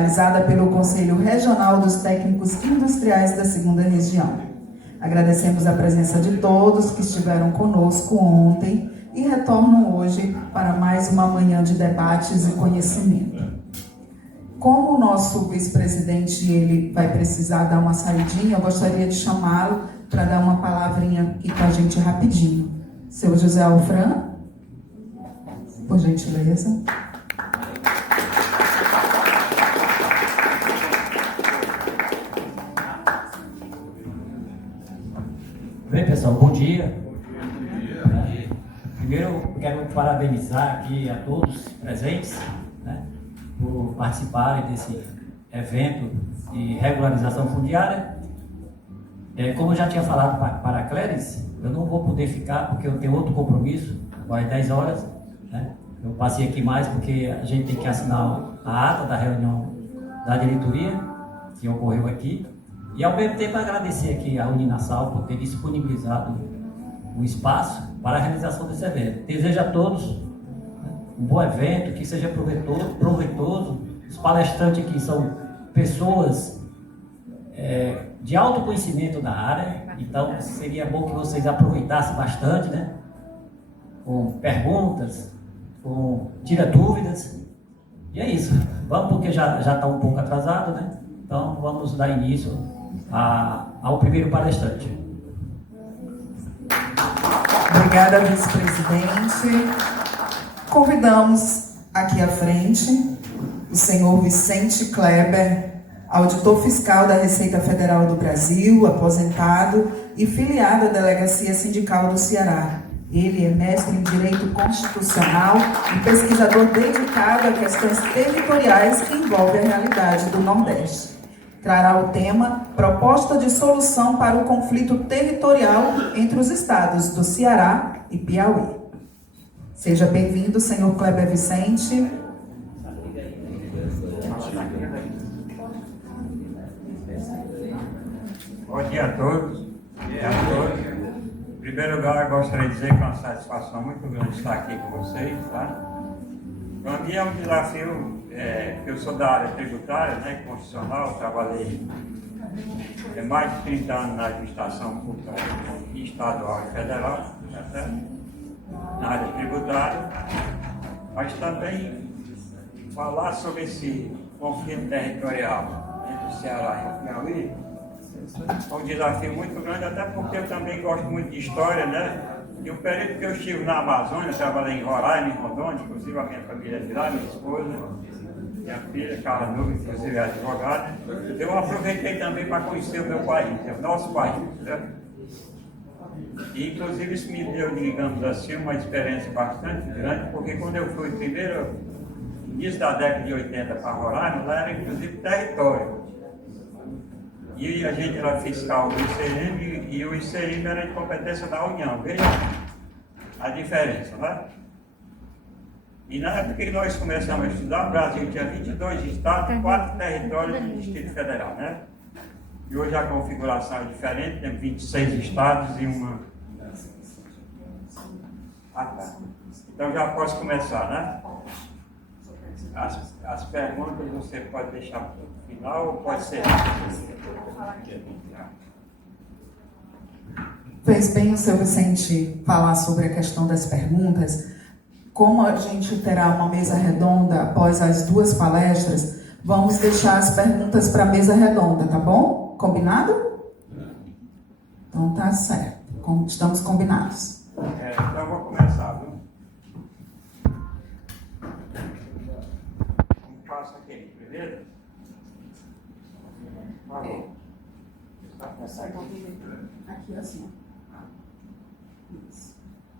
realizada pelo Conselho Regional dos Técnicos Industriais da 2ª Região. Agradecemos a presença de todos que estiveram conosco ontem e retornam hoje para mais uma manhã de debates e conhecimento. Como o nosso vice-presidente ele vai precisar dar uma saidinha, eu gostaria de chamá-lo para dar uma palavrinha aqui com a gente rapidinho. Seu José Alfran, por gentileza. Bem, pessoal, bom dia. Primeiro, eu quero parabenizar aqui a todos presentes, né, por participarem desse evento de regularização fundiária. Como eu já tinha falado para a Cléris, eu não vou poder ficar porque eu tenho outro compromisso, agora é 10 horas. Né? Eu passei aqui mais porque a gente tem que assinar a ata da reunião da diretoria que ocorreu aqui. E ao mesmo tempo agradecer aqui a Uninasal por ter disponibilizado o espaço para a realização desse evento. Desejo a todos, né, um bom evento, que seja proveitoso. Os palestrantes aqui são pessoas de alto conhecimento da área, então seria bom que vocês aproveitassem bastante, né, com perguntas, tira dúvidas. E é isso. Vamos, porque já está um pouco atrasado, né? Então vamos dar início ao primeiro palestrante. Obrigada, vice-presidente. Convidamos aqui à frente o senhor Vicente Kleber, auditor fiscal da Receita Federal do Brasil, aposentado e filiado à Delegacia Sindical do Ceará. Ele é mestre em Direito Constitucional e pesquisador dedicado a questões territoriais que envolvem a realidade do Nordeste. Trará o tema Proposta de Solução para o Conflito Territorial entre os estados do Ceará e Piauí. Seja bem-vindo, senhor Kleber Vicente. Bom dia a todos. Em primeiro lugar, eu gostaria de dizer que é uma satisfação muito grande estar aqui com vocês, tá? Para mim é um desafio, eu sou da área tributária, né, constitucional, trabalhei mais de 30 anos na administração pública estadual e federal, tá, na área tributária, mas também falar sobre esse conflito territorial entre o Ceará e o Piauí é um desafio muito grande, até porque eu também gosto muito de história, né? E o período que eu estive na Amazônia, trabalhei em Roraima, em Rondônia, inclusive a minha família é de lá, minha esposa, minha filha, Carla Nubes, inclusive é advogada. Eu aproveitei também para conhecer o meu país, o nosso país, certo? E inclusive isso me deu, digamos assim, uma experiência bastante grande, porque quando eu fui primeiro, início da década de 80 para Roraima, lá era inclusive território. E a gente era fiscal do ICM e o ICM era de competência da União. Veja a diferença, né? E na época que nós começamos a estudar, o Brasil tinha 22 estados e 4 territórios do Distrito Federal, né? E hoje a configuração é diferente, tem 26 estados e uma... Então já posso começar, né? As perguntas você pode deixar para o final ou pode ser... Fez bem o seu Vicente falar sobre a questão das perguntas. Como a gente terá uma mesa redonda após as duas palestras, vamos deixar as perguntas para a mesa redonda, tá bom? Combinado? Então tá certo. Estamos combinados. Então eu vou começar, viu? Como faço aqui, beleza? Aqui assim.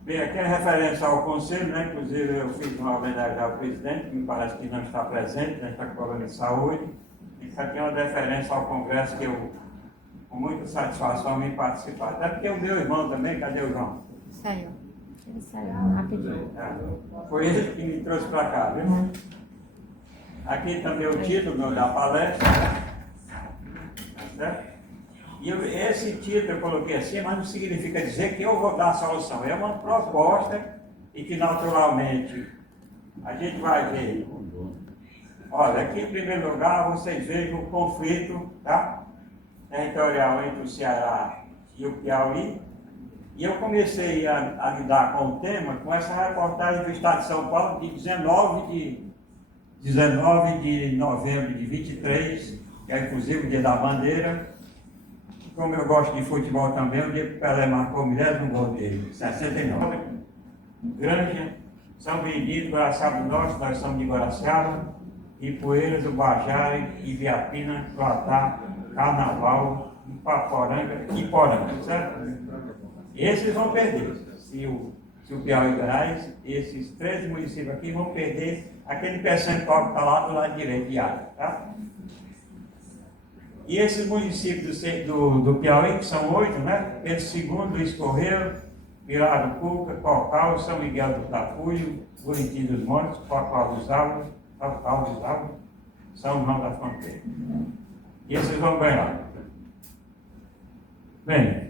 Bem, aqui é referência ao Conselho, né? Inclusive eu fiz uma homenagem ao presidente, que me parece que não está presente, né? Está com problema de saúde. Isso aqui é uma referência ao Congresso que eu, com muita satisfação, vim participar. Até porque o meu irmão também, cadê o João? Saiu. Ele saiu rapidinho. Foi ele que me trouxe para cá, viu? Aqui também o título da palestra, certo? E esse título eu coloquei assim, mas não significa dizer que eu vou dar a solução. É uma proposta e que naturalmente a gente vai ver Olha, aqui em primeiro lugar vocês vejam o conflito, tá? Territorial entre o Ceará e o Piauí. E eu comecei a lidar com o tema com essa reportagem do Estado de São Paulo de 19 de novembro de 23, que é inclusive o dia da bandeira. Como eu gosto de futebol também, o dia que o Pelé marcou o 20º gol dele, 69. Granja, São Benedito, Guaraciaba do Norte, nós somos de Guaraciaba, Ipueiras, Ubajara, Ibiapina, Croatá, Carnaval, Ipaporanga e Poranga, certo? Esses vão perder. Se o Piauí ganhar, esses 13 municípios aqui vão perder aquele percentual que está lá do lado direito de área, tá? E esses municípios do Piauí, que são 8, né? Pedro II, Luiz Correia, Pirarucuca, Cocal, São Miguel do Tapuio, Buritim dos Montes, Cocal dos Alves, São João da Fronteira. E esses vão ganhar. Bem,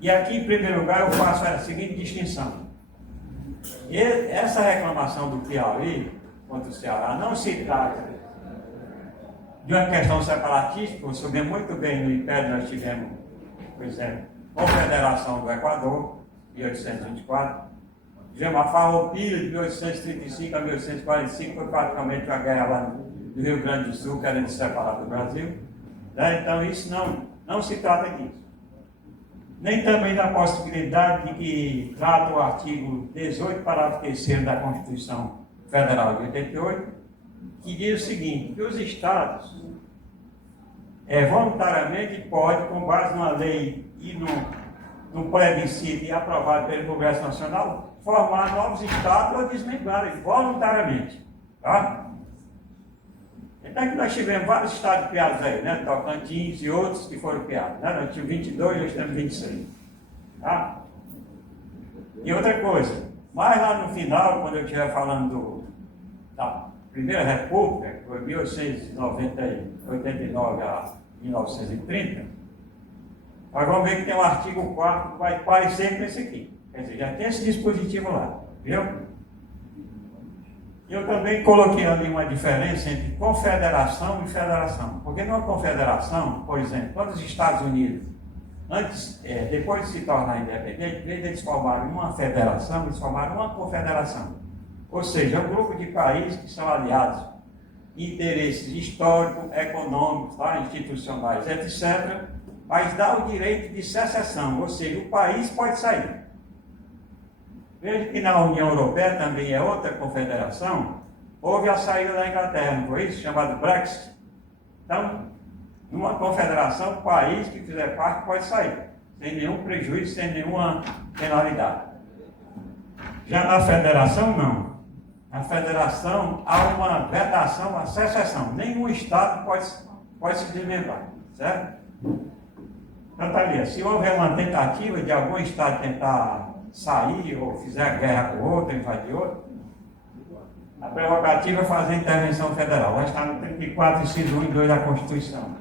e aqui em primeiro lugar eu faço a seguinte distinção. Essa reclamação do Piauí contra o Ceará não se trata de uma questão separatista, como soube muito bem no Império nós tivemos, por exemplo, Confederação do Equador, 1824, tivemos a Farroupilha de 1835 a 1845, foi praticamente uma guerra lá no Rio Grande do Sul, querendo se separar do Brasil. Então isso não se trata disso. Nem também da possibilidade de que trata o artigo 18, parágrafo 3º da Constituição Federal de 88, que diz o seguinte, que os estados voluntariamente podem, com base numa lei e num plebiscito e aprovado pelo Congresso Nacional, formar novos estados ou desmembrarem voluntariamente. Tá? Então que nós tivemos vários estados criados aí, né? Tocantins e outros que foram criados. Né? Nós tínhamos 22, nós temos 26. Tá? E outra coisa, mais lá no final, quando eu estiver falando da Primeira República, que foi 1889 a 1930, nós vamos ver que tem um artigo 4 que vai parecer com esse aqui. Quer dizer, já tem esse dispositivo lá, viu? Eu também coloquei ali uma diferença entre confederação e federação. Porque numa confederação, por exemplo, quando os Estados Unidos, depois de se tornar independente, em vez de eles formarem uma federação, eles formaram uma confederação. Ou seja, um grupo de países que são aliados em interesses históricos, econômicos, tá, institucionais, etc., mas dá o direito de secessão, ou seja, o país pode sair. Veja que na União Europeia também é outra confederação, houve a saída da Inglaterra, não foi isso? Chamado Brexit. Então, numa confederação, o país que fizer parte pode sair, sem nenhum prejuízo, sem nenhuma penalidade. Já na federação, não. Na federação, há uma vedação, a secessão. Nenhum Estado pode se desmembrar, certo? Então, tá ali, se houver uma tentativa de algum Estado tentar sair ou fizer guerra com outro, invadir outro, a prerrogativa é fazer intervenção federal. Vai estar no 34, inciso 1 e 2 da Constituição.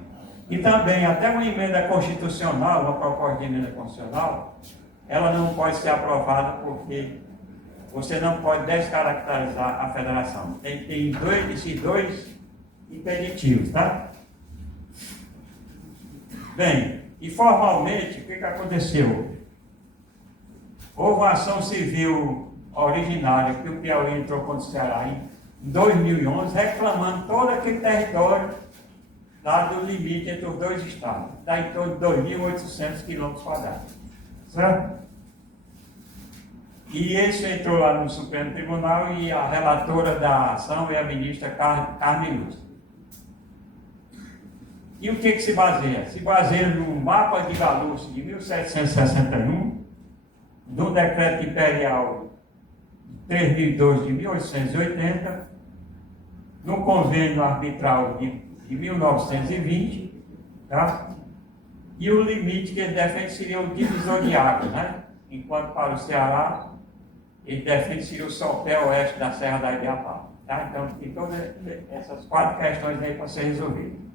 E também, até uma emenda constitucional, uma proposta de emenda constitucional, ela não pode ser aprovada porque você não pode descaracterizar a federação. Tem esses dois impeditivos, tá? Bem, e formalmente, o que aconteceu? Houve uma ação civil originária que o Piauí entrou contra o Ceará em 2011, reclamando todo aquele território lá do limite entre os dois estados. Dá em torno de 2.800 km². Certo? E esse entrou lá no Supremo Tribunal e a relatora da ação é a ministra Carmen Lúcia. E o que se baseia? Se baseia no mapa de Galúcio de 1761, do decreto imperial 3002 de 1880, no convênio arbitral de 1920, tá? E o limite que ele defende seria o divisor de águas, né? Enquanto para o Ceará, ele defende seria o sopé oeste da Serra da Ibiapaba, tá? Então, tem todas essas 4 questões aí para ser resolvidas.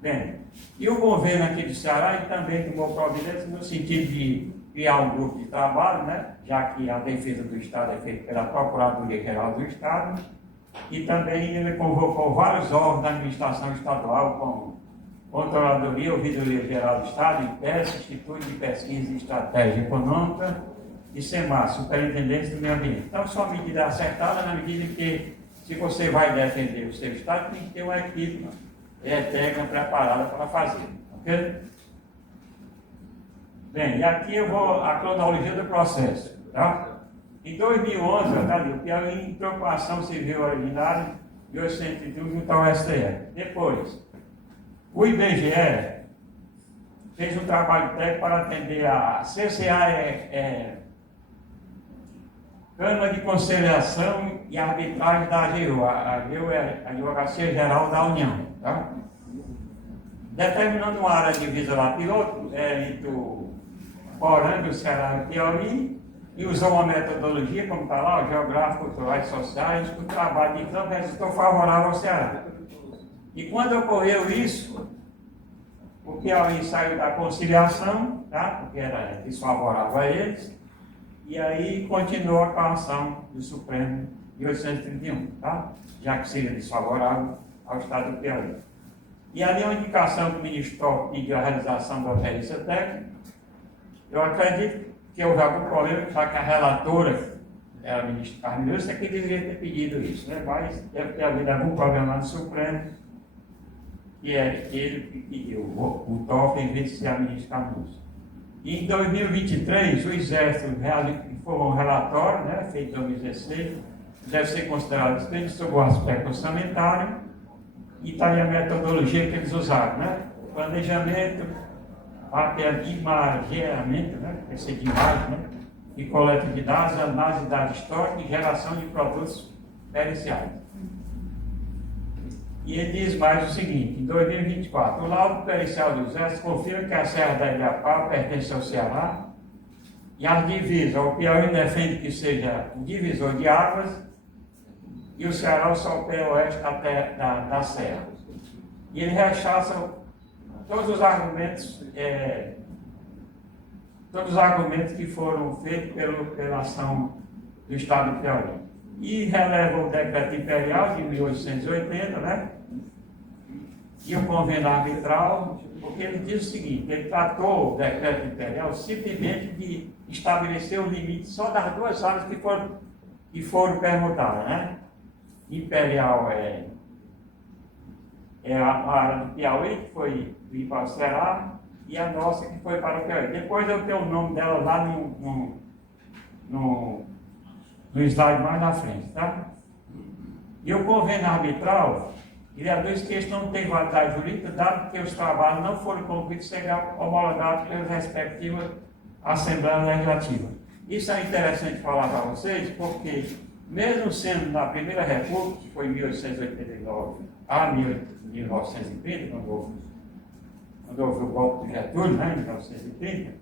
Bem, e o governo aqui do Ceará ele também tomou providência no sentido de criar um grupo de trabalho, né? Já que a defesa do Estado é feita pela Procuradoria-Geral do Estado, e também ele convocou vários órgãos da administração estadual, como Controladoria, Ouvidoria Geral do Estado, IPES, Instituto de Pesquisa e Estratégia Econômica, e SEMAR, Superintendência do Meio Ambiente. Então, são medidas acertadas na medida que, se você vai defender o seu Estado, tem que ter uma equipe técnica preparada para fazer. Ok? Bem, e aqui eu vou a cronologia do processo. Tá? Em 2011, o Piauí entrou com a ação civil originária de 802 junto ao STF. Depois, o IBGE fez um trabalho técnico para atender a CCA, Câmara de Conciliação e Arbitragem da AGU. A AGU é a Advocacia Geral da União. Tá? Determinando uma área divisória piloto entre o Poranga, o Ceará e o Piauí, e usou uma metodologia, como está lá, geográfica, culturais e sociais, que o trabalho de campo resultou favorável ao Ceará. E quando ocorreu isso, o Piauí saiu da conciliação, tá? Porque era desfavorável a eles, e aí continuou com a ação do Supremo de 831, tá? Já que seria desfavorável ao Estado do Piauí. E ali uma indicação que o ministro Toffoli pediu a realização da perícia técnica. Eu acredito que houve algum problema, já que a relatora era a ministra Carmen, é que deveria ter pedido isso, né? Mas deve ter havido algum problema no Supremo, que é ele que pediu o Toffoli em vez de ser a ministra Carmen. E em 2023, o Exército informou um relatório, né, feito em 2016, deve ser considerado despesa sobre o aspecto orçamentário, e está aí a metodologia que eles usaram, né? Planejamento, imageamento, né? Vai ser de imagem, né? E coleta de dados, análise de dados históricos e geração de produtos periciais. E ele diz mais o seguinte: em 2024, o laudo pericial do Exército confirma que a Serra da Ilha-Pá pertence ao Ceará e as divisas. O Piauí defende que seja um divisor de águas e o Ceará só o pé oeste da Serra. E ele rechaça todos os argumentos que foram feitos pela ação do Estado do Piauí. E releva o decreto imperial de 1880, né? E o convênio arbitral, porque ele diz o seguinte: ele tratou o decreto imperial simplesmente de estabelecer o limite só das duas áreas que foram permutadas, né? Imperial é a área do Piauí, que foi vir para o Ceará, e a nossa, que foi para o Piauí. Depois eu tenho o nome dela lá no slide mais na frente, tá? E o convênio arbitral, ele aduz que este não tem validade jurídica, dado que os trabalhos não foram concluídos sem homologados pelas respectivas Assembleias Legislativas. Isso é interessante falar para vocês, porque mesmo sendo na Primeira República, que foi em 1889 a 1930, quando houve o golpe do Getúlio, né, em 1930,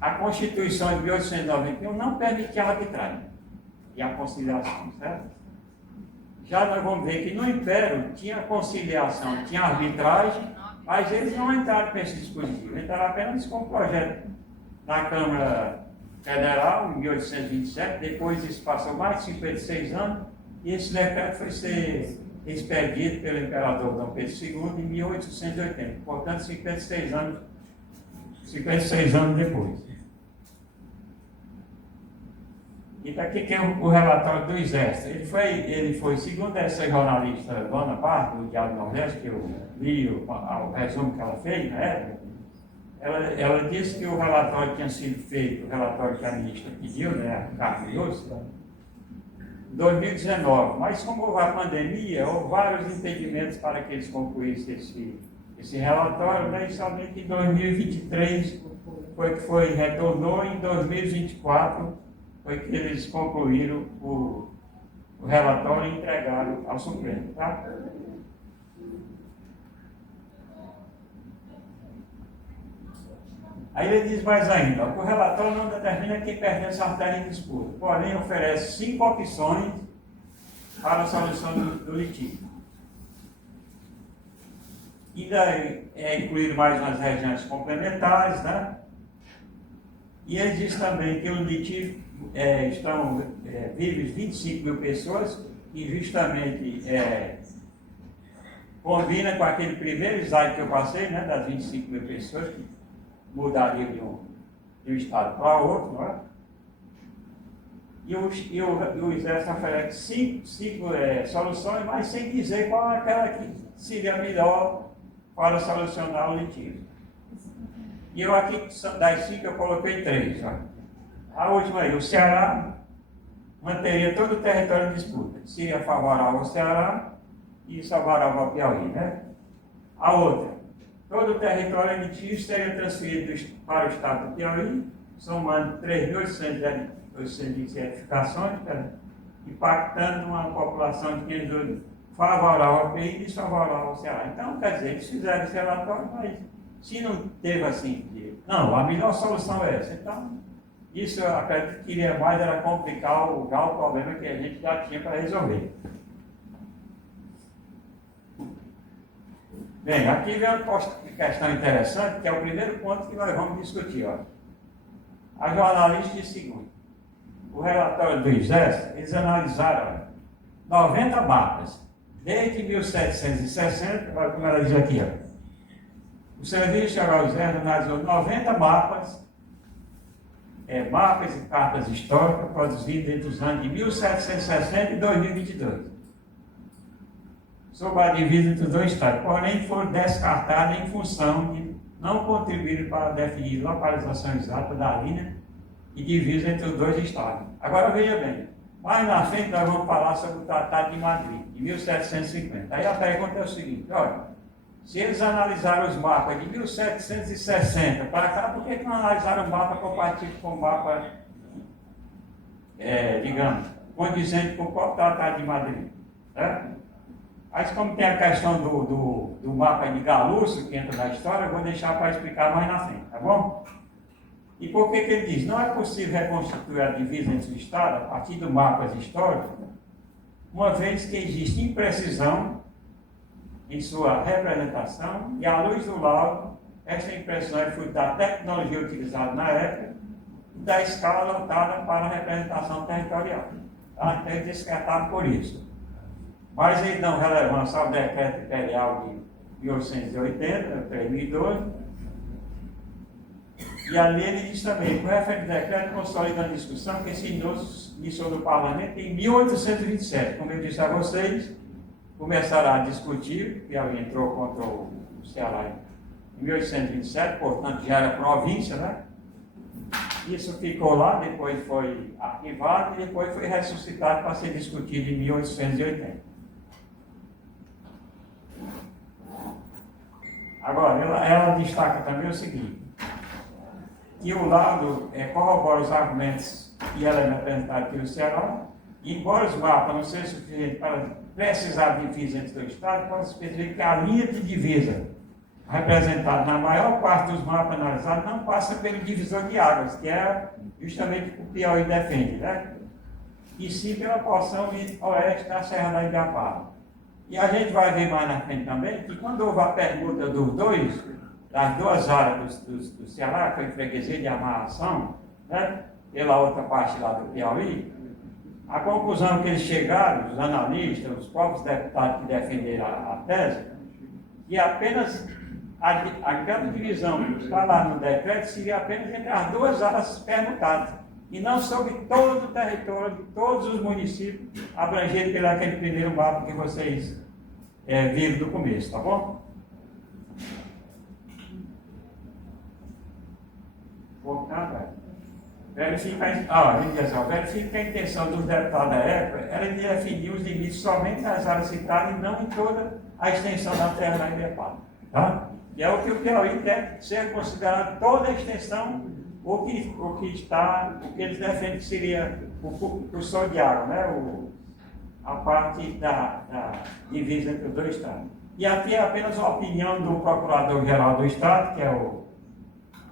a Constituição de 1891 não permitia a arbitragem e a conciliação, certo? Já nós vamos ver que no Império tinha conciliação, tinha arbitragem, mas eles não entraram para esse dispositivo, entraram apenas com um projeto na Câmara Federal, em 1827, depois isso passou mais de 56 anos, e esse decreto foi ser expedido pelo imperador Dom Pedro II em 1880, portanto 56 anos depois. E daqui que é o relatório do Exército. Ele foi, segundo essa jornalista Dona Barra, do Diário do Nordeste, que eu li o resumo que ela fez na época, ela disse que o relatório tinha sido feito, o relatório que a ministra pediu, né, a Carmen Lúcia, em 2019, mas como houve a pandemia, houve vários impedimentos para que eles concluíssem esse relatório, né, e somente em 2023 retornou, e em 2024 foi que eles concluíram o relatório e entregaram ao Supremo, tá? Aí ele diz mais ainda: o relatório não determina quem pertence à terra em disputa, porém oferece 5 opções para a solução do litígio. Ainda é incluído mais umas regiões complementares, né? E ele diz também que o litígio vivem 25 mil pessoas, e justamente combina com aquele primeiro slide que eu passei, né, das 25 mil pessoas que mudariam de um estado para outro, não é? E o exército oferece cinco soluções, mas sem dizer qual é aquela que seria melhor para solucionar o litígio. E eu aqui, das 5, eu coloquei 3. Ó. A última aí, o Ceará manteria todo o território em disputa. Seria favorável ao Ceará e favorável ao Piauí, né? A outra, todo o território em litígio seria transferido para o estado do Piauí, somando 3.800 edificações, impactando uma população de 500 favorável ao Piauí e desfavorável ao Ceará. Então, quer dizer, eles fizeram esse relatório, mas se não teve assim, não, a melhor solução é essa. Então, isso eu acredito que iria mais era complicar o problema que a gente já tinha para resolver. Bem, aqui vem uma questão interessante, que é o primeiro ponto que nós vamos discutir. Ó. A jornalista disse o seguinte: o relatório do Exército, eles analisaram 90 mapas, desde 1760, olha como ela diz aqui, ó. O Serviço Geral do Exército analisou 90 mapas, mapas e cartas históricas produzidos entre os anos de 1760 e 2022, sobre a divisa entre os dois estados, porém foram descartados em função de não contribuírem para definir localização exata da linha e divisa entre os dois estados. Agora veja bem, mais na frente nós vamos falar sobre o Tratado de Madrid, de 1750. Aí a pergunta é o seguinte: olha, se eles analisaram os mapas de 1760 para cá, por que não analisaram o mapa compatível com o mapa, digamos, condizente com o próprio Tratado de Madrid? Mas como tem a questão do mapa de Galúcio, que entra na história, eu vou deixar para explicar mais na frente, tá bom? E por que ele diz? Não é possível reconstituir a divisa entre os estados a partir de mapas históricos, uma vez que existe imprecisão em sua representação, e à luz do laudo, esta impressão é fruto da tecnologia utilizada na época e da escala adotada para a representação territorial. Então, ele descartado por isso. Mas eles dão relevância ao decreto imperial de 1880, 3012, e ali ele diz também: o referente decreto consolida a discussão que se iniciou no parlamento em 1827. Como eu disse a vocês, começaram a discutir, e aí entrou contra o Ceará em 1827, portanto já era província, né? Isso ficou lá, depois foi arquivado e depois foi ressuscitado para ser discutido em 1880. Agora, ela destaca também o seguinte: que o laudo corrobora os argumentos que ela é apresentada pelo Ceará, e embora os mapas não sejam suficientes para precisar de divisa entre os dois estados, pode-se perceber que a linha de divisa representada na maior parte dos mapas analisados não passa pelo divisor de águas, que é justamente o que o Piauí defende, né? E sim pela porção oeste da Serra da Ibiapaba. E a gente vai ver mais na frente também que quando houve a pergunta das duas áreas do Ceará, que foi freguesia de amarração, né? Pela outra parte lá do Piauí, a conclusão que eles chegaram, os analistas, os próprios deputados que defenderam a tese, que apenas a grande divisão que está lá no decreto seria apenas entre as duas áreas permutadas, e não sobre todo o território de todos os municípios abrangidos pelo aquele primeiro mapa que vocês viram no começo, tá bom? Verifica que a intenção dos deputados da época era de definir os limites somente nas áreas citadas e não em toda a extensão da terra da Ibiapaba. Tá? E é o que o Piauí deve ser considerado toda a extensão, o que eles defendem que seria o sol de água, né? A parte da divisa entre os dois estados. E aqui é apenas a opinião do Procurador-Geral do Estado, que é o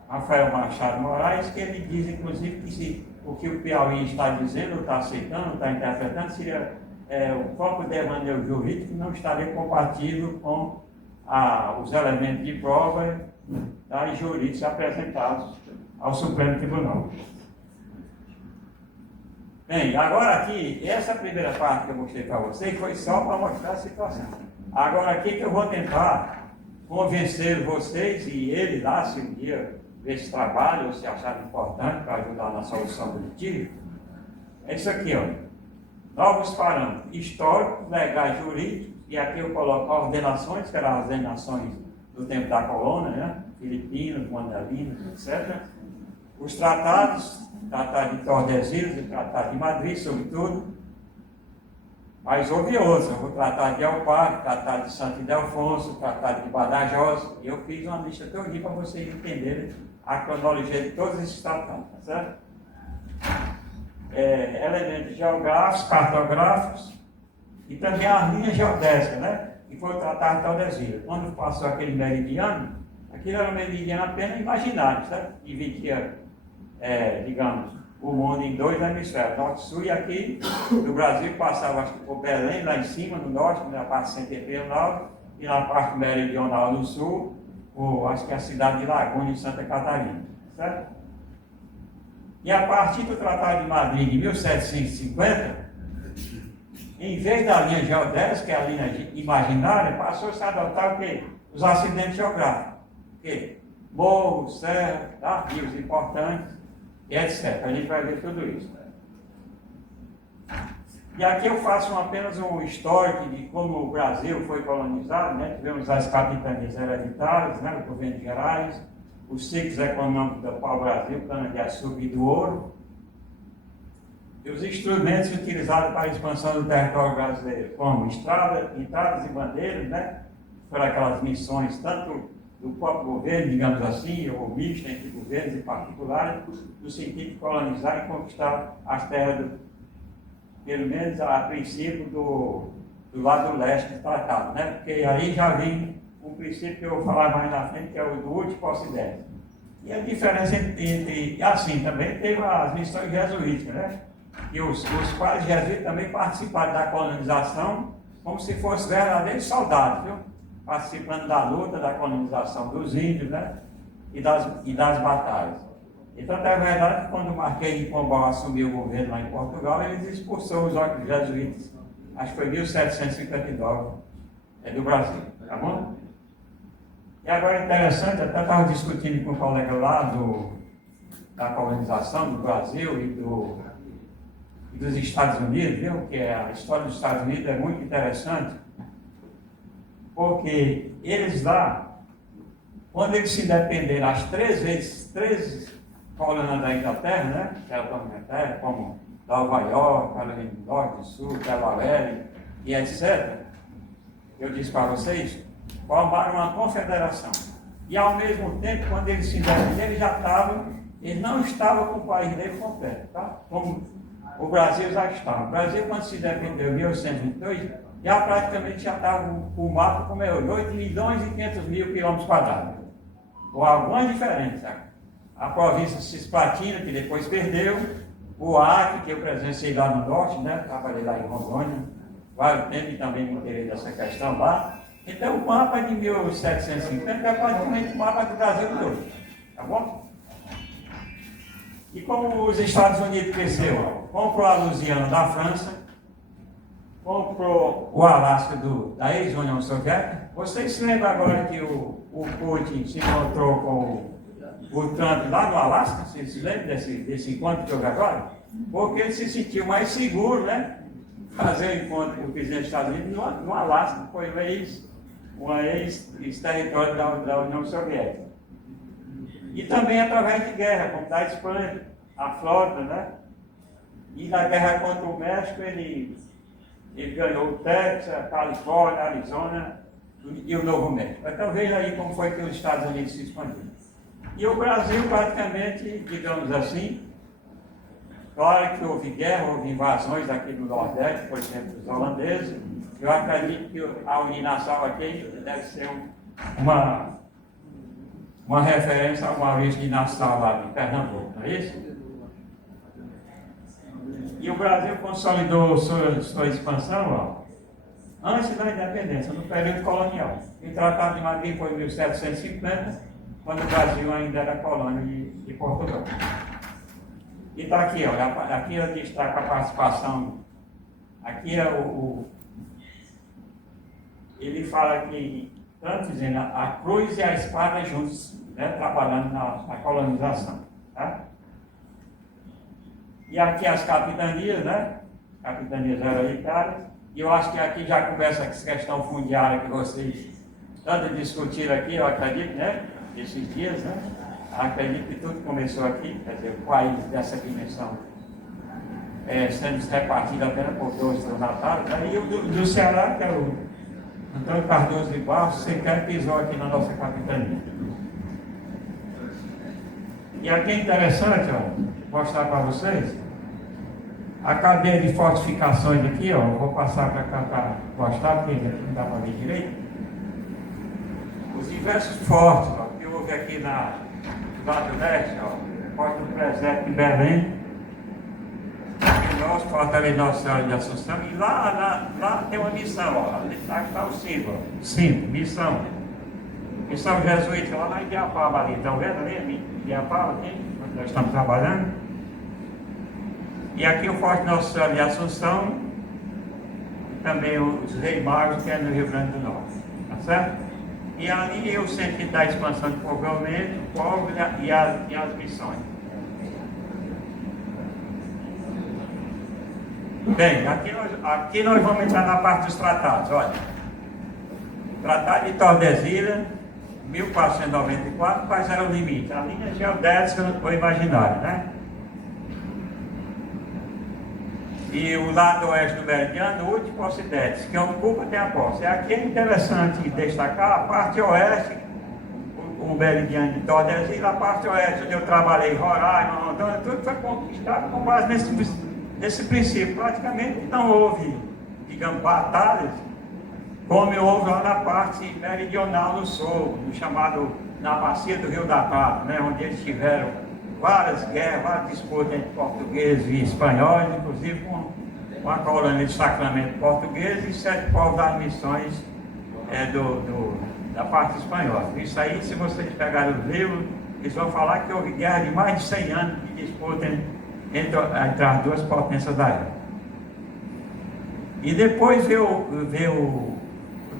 Rafael Machado Moraes, que ele diz, inclusive, que o que o Piauí está dizendo, está aceitando, está interpretando, seria o próprio devaneio jurídico que não estaria compatível com os elementos de prova e jurídicos apresentados ao Supremo Tribunal. Bem, agora aqui, essa primeira parte que eu mostrei para vocês foi só para mostrar a situação. Agora aqui que eu vou tentar convencer vocês e ele lá, se um dia ver esse trabalho ou se achar importante para ajudar na solução do litígio, é isso aqui, ó. Novos parâmetros históricos, legais, jurídicos, e aqui eu coloco ordenações, que eram as ordenações do tempo da colônia, né? Filipinos, Mandalinos, etc. Os tratados, Tratado de Tordesilhas e Tratado de Madrid, sobretudo. Mas houve outros, o Tratado de Alpar, Tratado de Santo Ildefonso, Tratado de Badajoz. E eu fiz uma lista todinha para vocês entenderem a cronologia de todos esses tratados, tá certo? Elementos geográficos, cartográficos e também as linhas geodésicas, né? Que foi o Tratado de Tordesilhas. Quando passou aquele meridiano, aquilo era um meridiano apenas imaginário, certo? Dividia, digamos, o mundo em dois hemisférios, norte e sul, e aqui no Brasil passava, acho que por Belém, lá em cima, no norte, na parte setentrional, e na parte meridional do sul, acho que é a cidade de Laguna, em Santa Catarina, certo? E a partir do Tratado de Madrid, de 1750, em vez da linha geodésica, que é a linha imaginária, passou-se a adotar o quê? Os acidentes geográficos. O quê? Morros, serras, rios importantes, e etc. A gente vai ver tudo isso. E aqui eu faço apenas um histórico de como o Brasil foi colonizado, né? Tivemos as capitanias hereditárias, né? Os governos gerais, os ciclos econômicos do pau-brasil, cana-de-açúcar e do ouro, e os instrumentos utilizados para a expansão do território brasileiro, como estradas e bandeiras, né? Foram aquelas missões, tanto do próprio governo, digamos assim, ou mista entre governos e particulares, no sentido de colonizar e conquistar as terras, pelo menos a princípio, do lado leste do tratado, né? Porque aí já vem um princípio que eu vou falar mais na frente, que é o do último para o ocidente. E a diferença entre assim, também teve as missões jesuíticas, né? E os padres jesuítas também participaram da colonização como se fossem verdadeiros soldados, viu? Participando da luta, da colonização dos índios, né? E das batalhas. Então, é verdade que quando o Marquês de Pombal assumiu o governo lá em Portugal, ele expulsou os jesuítas, acho que foi em 1759, do Brasil, tá bom? E agora é interessante, até estava discutindo com um colega lá da colonização do Brasil e dos Estados Unidos, viu? Que a história dos Estados Unidos é muito interessante, porque eles lá, quando eles se independeram, as três colônias da Inglaterra, né? Que era a Inglaterra, como Nova York, Carolina do Norte, Sul, Delaware e etc. Eu disse para vocês, formaram uma confederação. E ao mesmo tempo, quando eles se independeram, eles não estavam com o país dele completo, tá? Como o Brasil já estava. O Brasil, quando se independeu em 1822, já praticamente já estava o mapa como 8 milhões e 500 mil quilômetros quadrados. Com algumas diferenças. A província Cisplatina, que depois perdeu, o Acre, que eu presenciei lá no norte, né? Trabalhei lá em Rondônia, vários tempos e também me interessei dessa questão lá. Então o mapa de 1750 é praticamente o mapa do Brasil todo, tá bom? E como os Estados Unidos cresceu, comprou a Louisiana da França, comprou o Alasca da ex-União Soviética. Vocês se lembram agora que o Putin se encontrou com o Trump lá no Alasca? Vocês se lembram desse encontro que houve agora? Porque ele se sentiu mais seguro, né? Fazer o encontro com o presidente dos Estados Unidos no Alasca, que foi um ex-território da União Soviética. E também através de guerra, como da Espanha, a Flórida, né? E na guerra contra o México, ele ganhou o Texas, a Califórnia, a Arizona e o Novo México. Então veja aí como foi que os Estados Unidos se expandiram. E o Brasil, praticamente, digamos assim, claro que houve guerra, houve invasões aqui do Nordeste, por exemplo, dos holandeses. Eu acredito que a Uninassal aqui deve ser uma referência a uma vez de Nassau lá de Pernambuco, não é isso? E o Brasil consolidou sua expansão, ó, antes da independência, no período colonial. O Tratado de Madrid foi em 1750, quando o Brasil ainda era colônia de Portugal. E está aqui, olha, aqui eu destaco a participação. Aqui é ele fala que, tanto dizendo, a cruz e a espada juntos, né, trabalhando na colonização. Tá? E aqui as capitanias, né? Capitanias hereditárias. E eu acho que aqui já começa essa questão fundiária que vocês tanto discutiram aqui, eu acredito, né? Esses dias, né? Acredito que tudo começou aqui, quer dizer, o país dessa dimensão sendo repartido apenas por dois donatários. Aí o do Ceará, que é o Antônio Cardoso de Barros, sequer pisou aqui na nossa capitania. E aqui é interessante, ó, mostrar para vocês a cadeia de fortificações aqui, ó. Vou passar para cá para mostrar, porque aqui não dá para ver direito. Os diversos fortes, ó, que houve aqui no lado leste, ó, o Forte do Presépio em Belém, nosso Forte ali Nossa Senhora de Assunção, e lá tem uma missão, ó, ali está o símbolo, missão jesuíta, lá em Ibiapaba ali, estão vendo ali? Ibiapaba, aqui, onde nós estamos trabalhando. E aqui o Forte Nossa Senhora de Assunção, também os Reis Magos, que é no Rio Grande do Norte, tá certo? E ali é o sentido da expansão do povoamento, o povo e as missões. Bem, aqui nós vamos entrar na parte dos tratados, olha. Tratado de Tordesilhas, 1494, quais eram os limites? A linha geodésica ou imaginária, né? E o lado oeste do meridiano, o último ocidente, que ocupa tem a posse. Aqui é interessante destacar a parte oeste, o meridiano de Tordesilhas, a parte oeste onde eu trabalhei, Roraima, Rondônia, tudo foi conquistado com base nesse princípio. Praticamente não houve, digamos, batalhas, como houve lá na parte meridional do sul, no chamado, na bacia do Rio da Prata, né, onde eles tiveram várias guerras, várias disputas entre portugueses e espanhóis, inclusive com a colônia de Sacramento português e 7 povos das missões da parte espanhola. Isso aí, se vocês pegarem os livros, eles vão falar que houve guerra de mais de 100 anos de disputa entre as duas potências da época. E depois veio o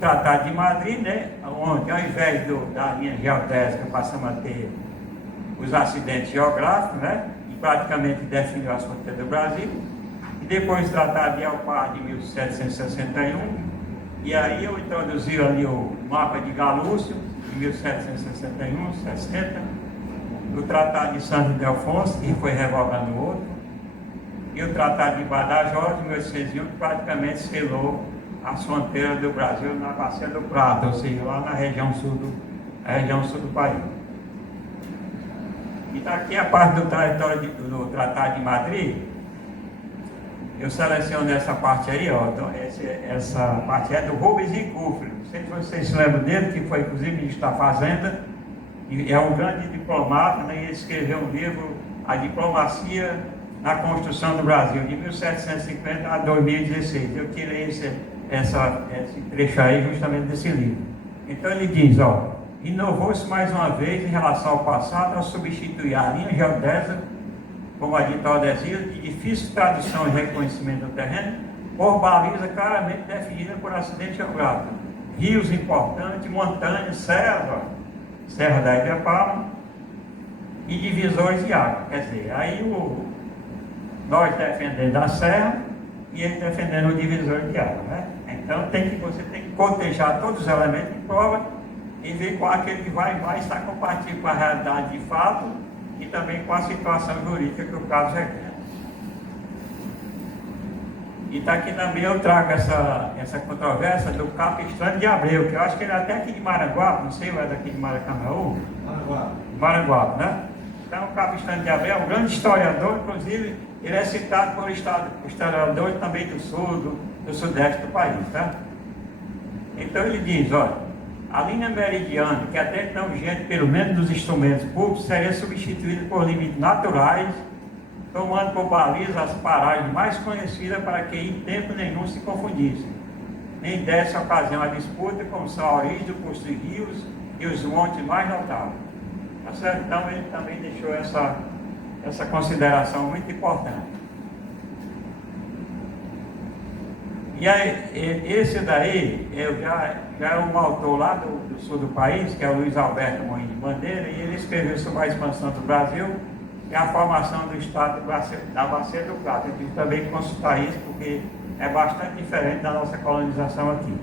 Tratado de Madrid, né, onde ao invés da linha geodésica passamos a ter os acidentes geográficos, né, e praticamente definiu as fronteiras do Brasil. E depois o Tratado de Alpar de 1761, e aí eu introduzi ali o mapa de Galúcio, de 1761, 60, o Tratado de Santo Ildefonso, que foi revogado no outro, e o Tratado de Badajoz, de 1801, que praticamente selou as fronteiras do Brasil na Bacia do Prata, ou seja, lá na região sul do país. E daqui a parte do Tratado de Madrid, eu seleciono essa parte aí, ó, então, essa parte é do Rubens e Kufri. Não sei se vocês se lembram dele, que foi inclusive ministro da Fazenda, e é um grande diplomata, né, e ele escreveu um livro, A Diplomacia na Construção do Brasil, de 1750 a 2016. Eu tirei esse trecho aí justamente desse livro. Então ele diz, ó, inovou-se mais uma vez em relação ao passado ao substituir a linha geodésica, como a de Tordesilhas, de difícil tradução e reconhecimento do terreno, por baliza claramente definida por acidente geográfico. Rios importantes, montanhas, serra da Ibiapaba e divisores de água. Quer dizer, aí nós defendendo a serra e eles defendendo o divisor de água, né? Então você tem que cotejar todos os elementos de prova e ver qual aquele que vai estar compatível com a realidade de fato e também com a situação jurídica que o caso requer. E está aqui também eu trago essa controvérsia do Capistrano de Abreu, que eu acho que ele é até aqui de Maranguape, não sei, mas daqui de Maracanaú. Maranguape, né? Então o Capistrano de Abreu é um grande historiador, inclusive ele é citado por historiadores também do sul, do sudeste do país, tá? Então ele diz, olha, a linha meridiana, que até então vigente pelo menos dos instrumentos públicos, seria substituída por limites naturais, tomando por baliza as paragens mais conhecidas para que em tempo nenhum se confundissem. Nem desse ocasião a disputa, como são a origem do curso de rios e os montes mais notáveis. Tá certo? Então ele também deixou essa consideração muito importante. E aí, esse daí já é um autor lá do sul do país, que é o Luiz Alberto Moinho de Bandeira, e ele escreveu sobre a expansão do Brasil e a formação do estado da Bacia do Prata. Eu tive também que consultar isso, porque é bastante diferente da nossa colonização aqui.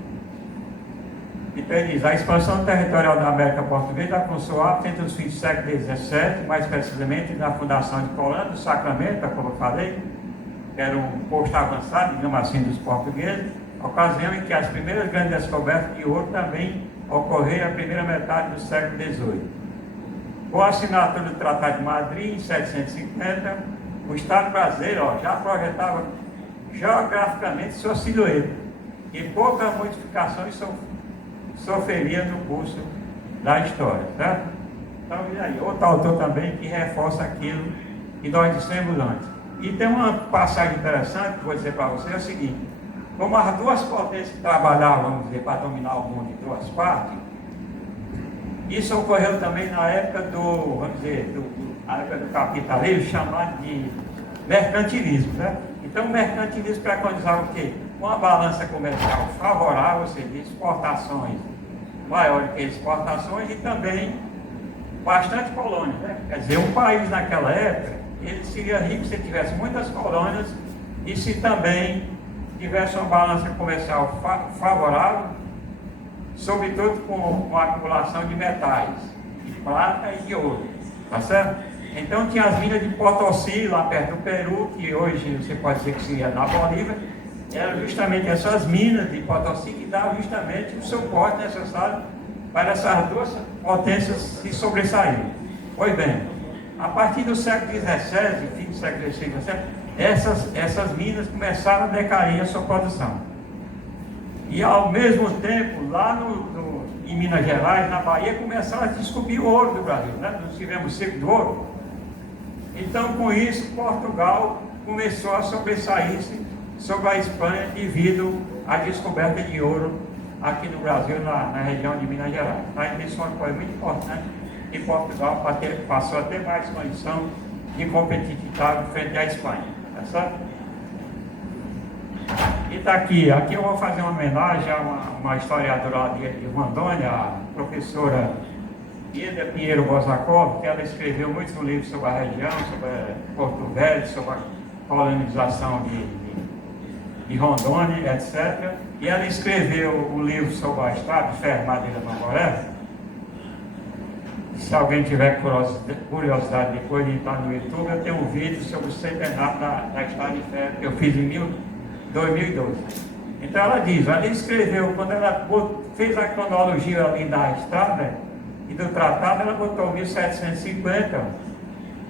Então ele diz, a expansão territorial da América Portuguesa alcançou ápice entre os fins do século XVII, mais precisamente na fundação de Colônia do Sacramento, como eu falei, que era um posto avançado, digamos assim, dos portugueses, ocasião em que as primeiras grandes descobertas de ouro também ocorreram na primeira metade do século XVIII. Com a assinatura do Tratado de Madrid, em 750, o Estado brasileiro já projetava geograficamente sua silhueta, e poucas modificações sofreria no curso da história, certo? Então, e aí, outro autor também que reforça aquilo que nós dissemos antes. E tem uma passagem interessante que vou dizer para você, é o seguinte: como as duas potências trabalhavam, vamos dizer, para dominar o mundo em duas partes, isso ocorreu também na época a época do capitalismo, chamado de mercantilismo, né? Então o mercantilismo preconizava o quê? Uma balança comercial favorável, ou seja, exportações maiores que exportações, e também bastante colônias, né? Quer dizer, um país naquela época, ele seria rico se tivesse muitas colônias e se também tivesse uma balança comercial favorável, sobretudo com a acumulação de metais, de prata e de ouro, tá certo? Então tinha as minas de Potosí, lá perto do Peru, que hoje você pode dizer que seria na Bolívia. Eram justamente essas minas de Potosí que davam justamente o suporte necessário para essas duas potências se sobressaírem. Pois bem, a partir do século XVII, fim do século XVI, essas minas começaram a decair a sua produção. E ao mesmo tempo, lá em Minas Gerais, na Bahia, começaram a descobrir o ouro do Brasil, né? Nós tivemos o ciclo do ouro. Então, com isso, Portugal começou a sobressair-se sobre a Espanha devido à descoberta de ouro aqui no Brasil, na região de Minas Gerais. Então, isso foi muito importante e Portugal passou a ter mais condição de competitividade frente à Espanha. Tá certo? E está aqui eu vou fazer uma homenagem a uma historiadora lá de Rondônia, a professora Ieda Pinheiro Bosakov, que ela escreveu muitos livros sobre a região, sobre Porto Velho, sobre a colonização de Rondônia, etc. E ela escreveu um livro sobre a estrada de ferro Madeira Mangoré. Se alguém tiver curiosidade depois de entrar no YouTube, eu tenho um vídeo sobre o centenário da estrada de ferro que eu fiz em 2012. Então ela escreveu, quando ela fez a cronologia ali da estrada e do tratado, ela botou 1750,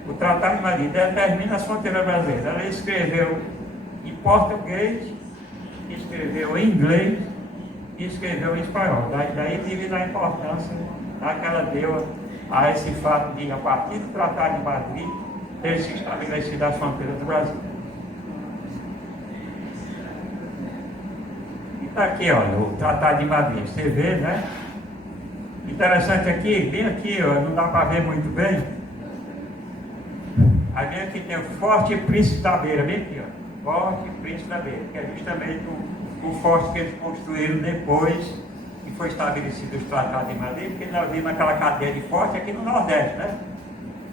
o Tratado de Madrid determina as fronteiras brasileiras. Ela escreveu em português, escreveu em inglês e escreveu em espanhol. Daí devido à importância que ela deu a esse fato de, a partir do Tratado de Madrid, ter se estabelecido as fronteiras do Brasil. E está aqui, olha, o Tratado de Madrid, você vê, né? Interessante aqui, bem aqui, ó, não dá para ver muito bem. Aí vem aqui, tem o Forte Príncipe da Beira, bem aqui, ó, Forte Príncipe da Beira, que é justamente o forte que eles construíram depois que foi estabelecido os Tratados de Madrid, porque nós vimos aquela cadeia de forte aqui no Nordeste, né?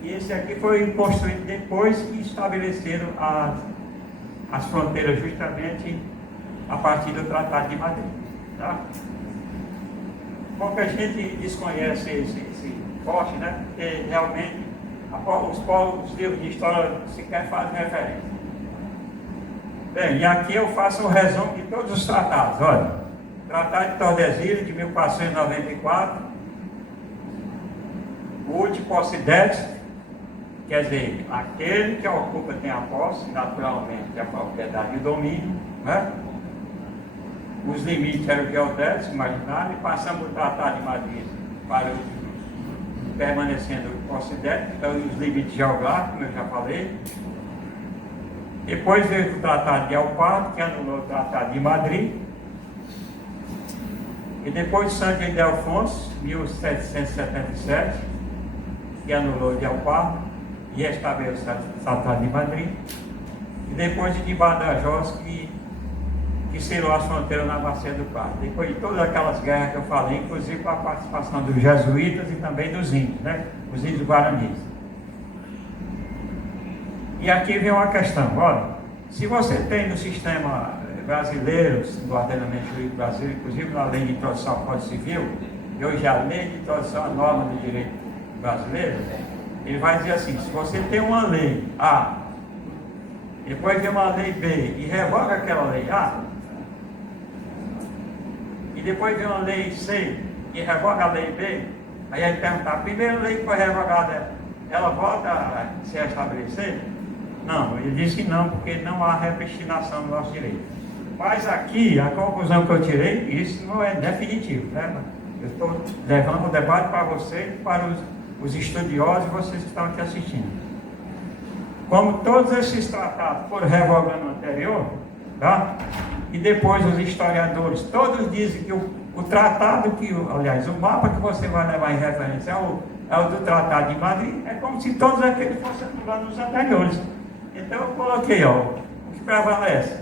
E esse aqui foi construído depois que estabeleceram as fronteiras justamente a partir do Tratado de Madrid, tá? Pouca gente desconhece esse forte, né? Porque realmente os livros de história sequer fazem referência. Bem, e aqui eu faço um resumo de todos os tratados. Olha, Tratado de Tordesilhas de 1494, Ut Possidetis, quer dizer, aquele que ocupa tem a posse, naturalmente, a propriedade e o domínio, né? Os limites eram geodéticos, imaginários, e passamos o Tratado de Madrid para permanecendo o Possidetis, então os limites geográficos, como eu já falei. Depois veio o Tratado de Alpardo, que anulou o Tratado de Madrid. E depois Santo de Ildefonso, 1777, que anulou o Delpar e estabeleceu o Tratado de Madrid, e depois de Badajoz, que selou as fronteiras na Bacia do Prata. Depois de todas aquelas guerras que eu falei, inclusive com a participação dos jesuítas e também dos índios, né? Os índios guaranis. E aqui vem uma questão, olha, se você tem no sistema brasileiro, do ordenamento jurídico brasileiro, inclusive na lei de introdução ao Código Civil, e hoje a lei de introdução à norma do direito brasileiro, ele vai dizer assim, se você tem uma lei A, depois vem uma lei B e revoga aquela lei A, e depois vem uma lei C e revoga a lei B, aí ele pergunta, a primeira lei que foi revogada, ela volta a se restabelecer? Não, ele disse que não, porque não há repristinação no nosso direito. Mas aqui, a conclusão que eu tirei, isso não é definitivo, né? Eu estou levando o debate para vocês, para os estudiosos e vocês que estão aqui assistindo. Como todos esses tratados foram revogando o anterior, tá? E depois os historiadores, todos dizem que o tratado aliás, o mapa que você vai levar em referência é o do Tratado de Madrid, é como se todos aqueles fossem anulados nos anteriores. Então eu coloquei, ó, o que prevalece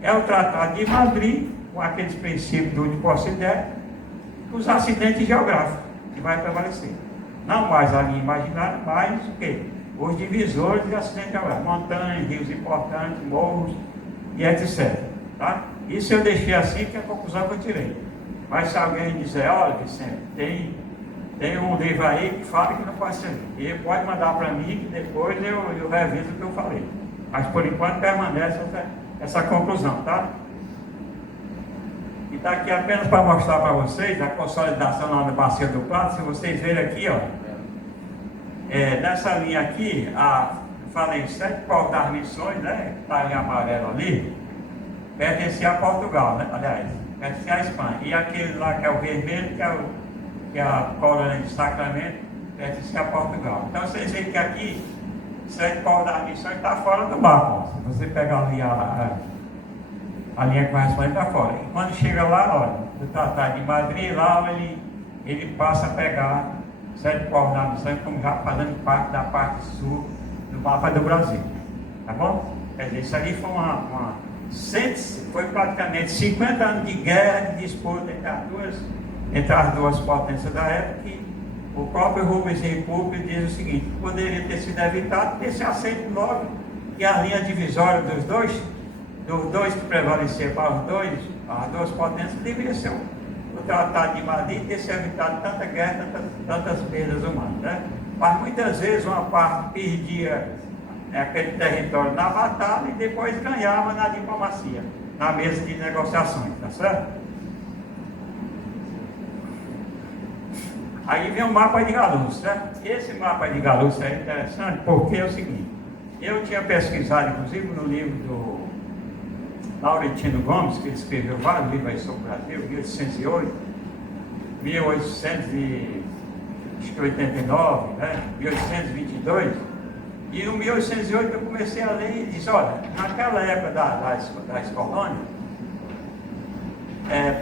é o Tratado de Madrid, com aqueles princípios do último considero, os acidentes geográficos, que vai prevalecer. Não mais a linha imaginária, mas o quê? Os divisores de acidentes geográficos, montanhas, rios importantes, morros e etc. Tá? Isso eu deixei assim, que é a conclusão que eu tirei. Mas se alguém dizer, olha, Vicente, tem um livro aí que fala que não pode ser, e pode mandar para mim, que depois eu reviso o que eu falei. Mas por enquanto permanece essa conclusão, tá? E está aqui apenas para mostrar para vocês a consolidação lá na Bacia do Prata. Se vocês verem aqui, ó, nessa linha aqui, falei 7 povos das missões, né? Está em amarelo ali, pertencia a Portugal, né? Aliás, pertencia à Espanha. E aquele lá que é o vermelho, que é a colônia de Sacramento, pertencia a Portugal. Então vocês veem que aqui 7 povos das missões está fora do mapa. Se você pegar ali a linha correspondente está fora. E quando chega lá, olha, o Tratado de Madrid, lá ele passa a pegar 7 povos das missões como já fazendo parte da parte sul do mapa do Brasil. Tá bom? Quer dizer, isso ali foi praticamente 50 anos de guerra, de disputa entre as duas potências da época. E o próprio Rubens Recupero diz o seguinte: poderia ter sido evitado ter se aceito logo que a linha divisória dos dois que prevaleciam para as duas potências deveria ser o Tratado de Madrid, ter se evitado tanta guerra, tantas perdas humanas, né? Mas muitas vezes uma parte perdia aquele território na batalha e depois ganhava na diplomacia, na mesa de negociações, tá certo? Aí vem o mapa de Galuz, certo? Esse mapa de Galuz é interessante porque é o seguinte: eu tinha pesquisado, inclusive no livro do Lauretino Gomes, que ele escreveu vários livros aí sobre o Brasil, 1808, 1889, né? 1822, e no 1808 eu comecei a ler e disse, olha, naquela época das colônias,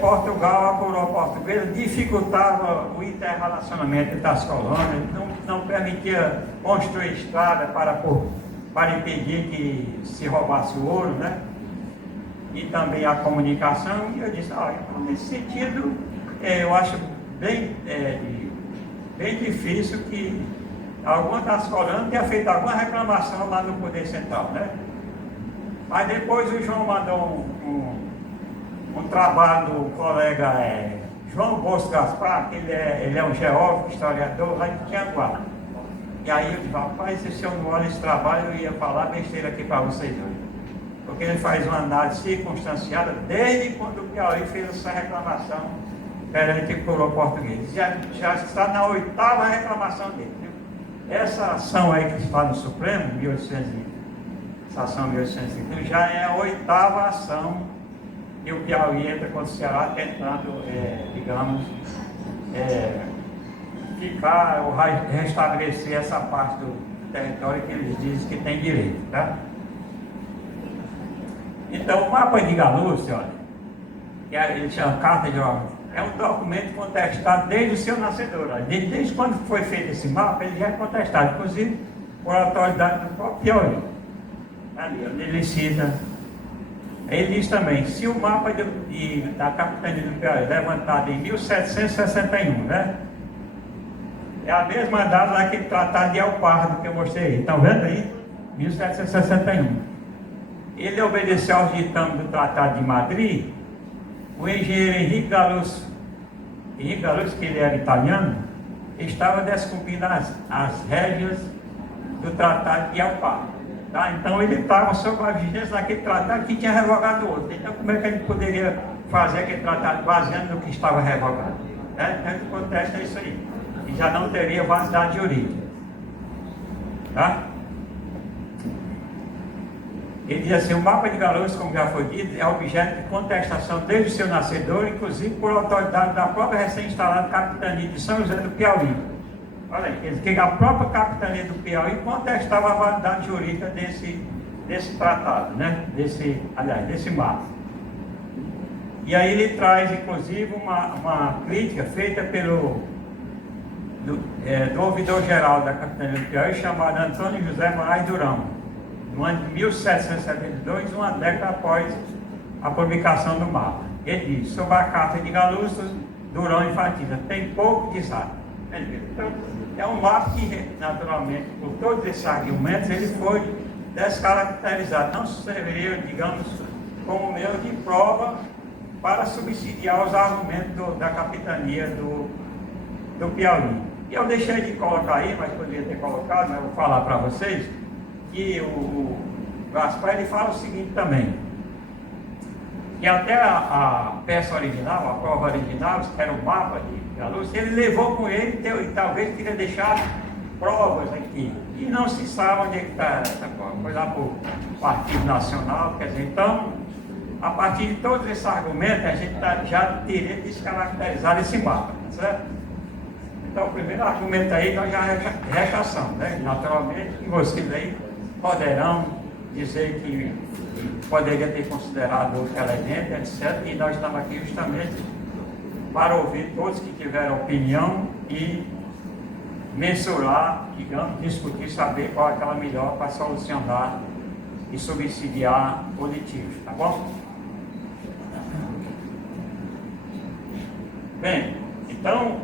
Portugal, a coroa portuguesa, dificultava o interrelacionamento das colônias, não permitia construir estrada para impedir que se roubasse o ouro, né? E também a comunicação. E eu disse, então, nesse sentido, eu acho bem difícil que alguma das colônias tenha feito alguma reclamação lá no Poder Central, né? Mas depois o João mandou um trabalho do colega João Bosco Gaspar, que ele é um geógrafo, historiador lá de Tianguá. E aí eu disse, rapaz, se eu não olho esse trabalho, eu ia falar besteira aqui para vocês hoje. Porque ele faz uma análise circunstanciada desde quando o Piauí fez essa reclamação perante o coroa português. Já está na 8ª reclamação dele. Viu? Essa ação aí que está no Supremo, essa ação 1851, já é a 8ª ação que o Piauí entra contra o Ceará tentando, digamos, ficar ou restabelecer essa parte do território que eles dizem que tem direito, tá? Então, o mapa de Galúcia, olha, que ele chama Carta é um documento contestado desde o seu nascedor. Desde quando foi feito esse mapa, ele já é contestado, inclusive por autoridade do próprio Piauí. Ali, onde ele cita. Ele diz também, se o mapa da capitania do Piauí levantado em 1761, né? É a mesma data daquele tratado de El Pardo que eu mostrei. Estão vendo aí? 1761. Ele obedeceu aos ditames do Tratado de Madrid. O engenheiro Henrique Galuzzi, que ele era italiano, estava descumprindo as regras do Tratado de El Pardo. Tá? Então ele estava sob a vigência daquele tratado que tinha revogado o outro. Então como é que ele poderia fazer aquele tratado baseando no que estava revogado? Né? Então ele contesta isso aí. E já não teria validade jurídica. Tá? Ele diz assim, o mapa de Galuzzi, como já foi dito, é objeto de contestação desde o seu nascedor, inclusive por autoridade da própria recém-instalada capitania de São José do Piauí. Olha aí, que a própria capitania do Piauí contestava a validade jurídica desse tratado, né? Desse mapa. E aí ele traz, inclusive, uma crítica feita pelo do ouvidor-geral da capitania do Piauí, chamado Antônio José Moraes Durão, no ano de 1772, uma década após a publicação do mapa. Ele diz, sobre a carta de Galuzzi, Durão enfatiza, tem pouco de sabe. Então, é um mapa que, naturalmente, por todos esses argumentos, ele foi descaracterizado, não serviria, digamos, como meio de prova para subsidiar os argumentos da capitania do Piauí. E eu deixei de colocar aí, mas poderia ter colocado, mas eu vou falar para vocês, que o Gaspar ele fala o seguinte também, que até a peça original, a prova original, que era o mapa de Galuzzi, ele levou com ele e talvez teria deixado provas aqui. E não se sabe onde é que está essa prova. Foi lá para o Partido Nacional, quer dizer, então, a partir de todos esses argumentos, a gente já teria descaracterizado esse mapa, certo? Então, o primeiro argumento aí, nós já rechaçamos, né? Naturalmente, e vocês aí poderão dizer que poderia ter considerado outro elemento, etc. E nós estamos aqui justamente para ouvir todos que tiveram opinião e mensurar, digamos, discutir, saber qual é aquela melhor para solucionar e subsidiar o litígio, tá bom? Bem, então,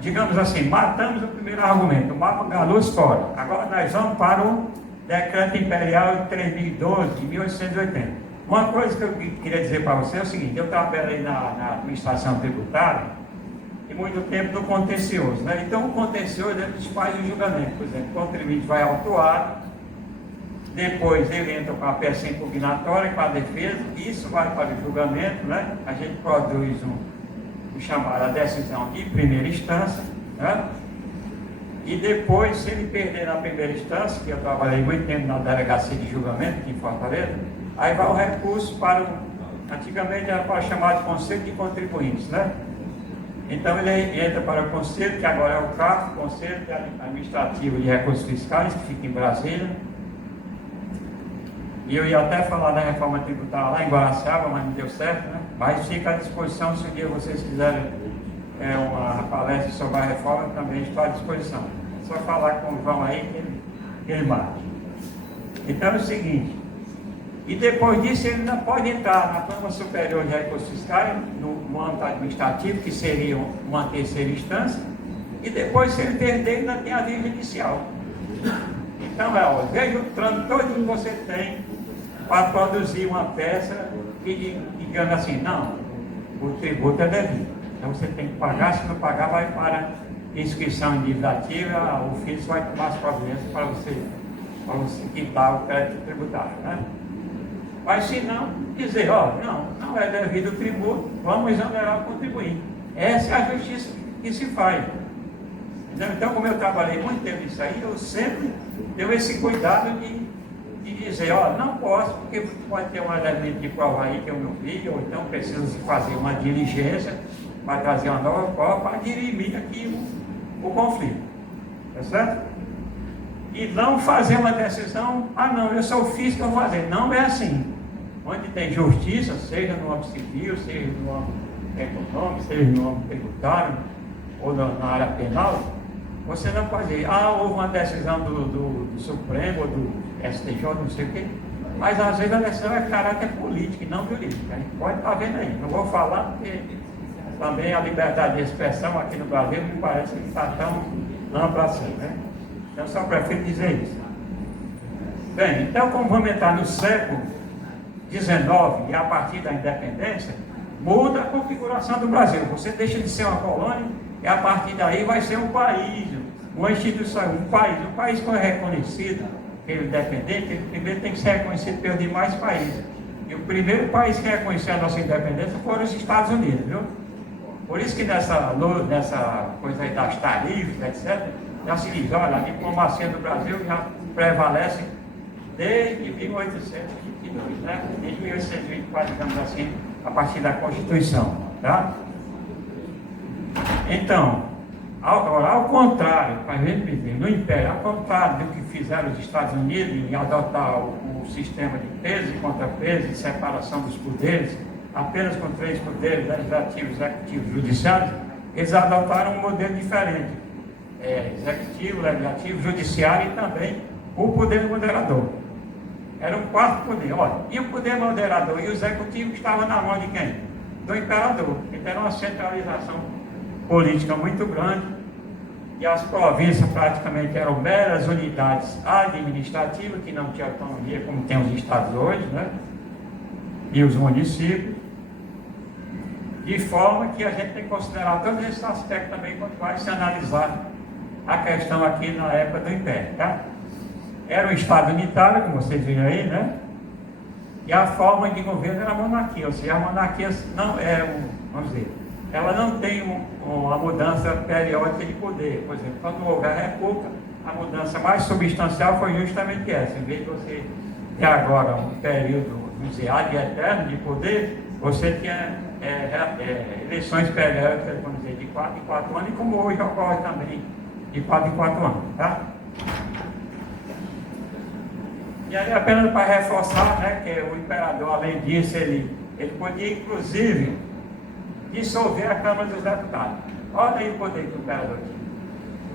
digamos assim, matamos o primeiro argumento, o mapa Galuzzi fora. Agora nós vamos para o Decreto Imperial de 3012, de 1880. Uma coisa que eu queria dizer para você é o seguinte, eu trabalhei na administração tributária e muito tempo no contencioso, né? Então o contencioso ele faz o julgamento, por exemplo, o contribuinte vai autuar, depois ele entra com a peça impugnatória, com a defesa, isso vai para o julgamento, né? A gente produz o chamado a decisão de primeira instância, né? E depois, se ele perder na primeira instância, que eu trabalhei muito tempo na delegacia de julgamento aqui em Fortaleza, aí vai o recurso para antigamente era para chamar de Conselho de Contribuintes, né? Então ele entra para o Conselho, que agora é o CAF, Conselho Administrativo de Recursos Fiscais, que fica em Brasília. E eu ia até falar da reforma tributária lá em Guaraciaba, mas não deu certo, né? Mas fica à disposição, se um dia vocês quiserem uma palestra sobre a reforma, também estou à disposição. É só falar com o João aí que ele marca. Então é o seguinte, e depois disso ele ainda pode entrar na Câmara Superior de Recursos Fiscais, no âmbito administrativo, que seria uma terceira instância, e depois, se ele perder, ainda tem a via judicial. Então, veja o trâmite todo que você tem para produzir uma peça que, digamos assim, não, o tributo é devido. Então você tem que pagar, se não pagar, vai para inscrição em dívida ativa, o ofício vai tomar as providências para você quitar o crédito tributário, né? Mas se não, dizer, não é devido o tributo, vamos exonerar o contribuinte. Essa é a justiça que se faz. Então, como eu trabalhei muito tempo nisso aí, eu sempre tenho esse cuidado de dizer, não posso, porque pode ter um elemento de prova aí que eu não vi, ou então preciso fazer uma diligência para trazer uma nova prova para dirimir aqui o conflito. Tá certo? E não fazer uma decisão, não, eu sou físico, eu vou fazer. Não é assim. Onde tem justiça, seja no âmbito civil, seja no âmbito econômico, seja no âmbito tributário ou na área penal, você não pode dizer, houve uma decisão do Supremo ou do STJ, não sei o quê, mas às vezes a decisão é caráter político e não jurídico. A gente pode estar vendo aí. Não vou falar porque também a liberdade de expressão aqui no Brasil me parece que está tão ampla assim, né? Então só prefiro dizer isso. Bem, então como vamos entrar no século XIX e a partir da independência, muda a configuração do Brasil. Você deixa de ser uma colônia e a partir daí vai ser um país, uma instituição, um país que é reconhecido pelo independente, ele primeiro tem que ser reconhecido pelos demais países. E o primeiro país que reconheceu a nossa independência foram os Estados Unidos, viu? Por isso que nessa coisa aí das tarifas, etc., já se diz, olha, a diplomacia do Brasil já prevalece desde 1822, né? Desde 1824, digamos assim, a partir da Constituição, tá? Então, ao contrário, para a gente dizer, no Império, ao contrário do que fizeram os Estados Unidos em adotar o sistema de peso e contrapeso e separação dos poderes, apenas com 3 poderes, legislativo, executivo e judiciário, eles adotaram um modelo diferente. Executivo, legislativo, judiciário e também o poder moderador. Era um 4º poder. Olha, e o poder moderador e o executivo estavam na mão de quem? Do imperador. Então era uma centralização política muito grande e as províncias praticamente eram meras unidades administrativas que não tinham autonomia como tem os estados hoje, né? E os municípios, de forma que a gente tem que considerar todo esse aspecto também quando vai se analisar a questão aqui na época do Império, tá? Era um Estado unitário, como vocês viram aí, né? E a forma de governo era a monarquia, ou seja, a monarquia não é, vamos dizer, ela não tem uma mudança periódica de poder. Por exemplo, quando houve a República, a mudança mais substancial foi justamente essa. Em vez de você ter agora um período, vamos dizer, ad eterno de poder, você tinha eleições periódicas, vamos dizer, de 4 em 4 anos, e como hoje ocorre também, de 4 em 4 anos, tá? E aí, apenas para reforçar, né, que o imperador, além disso, ele podia, inclusive, dissolver a Câmara dos Deputados. Olha aí o poder que o imperador tinha.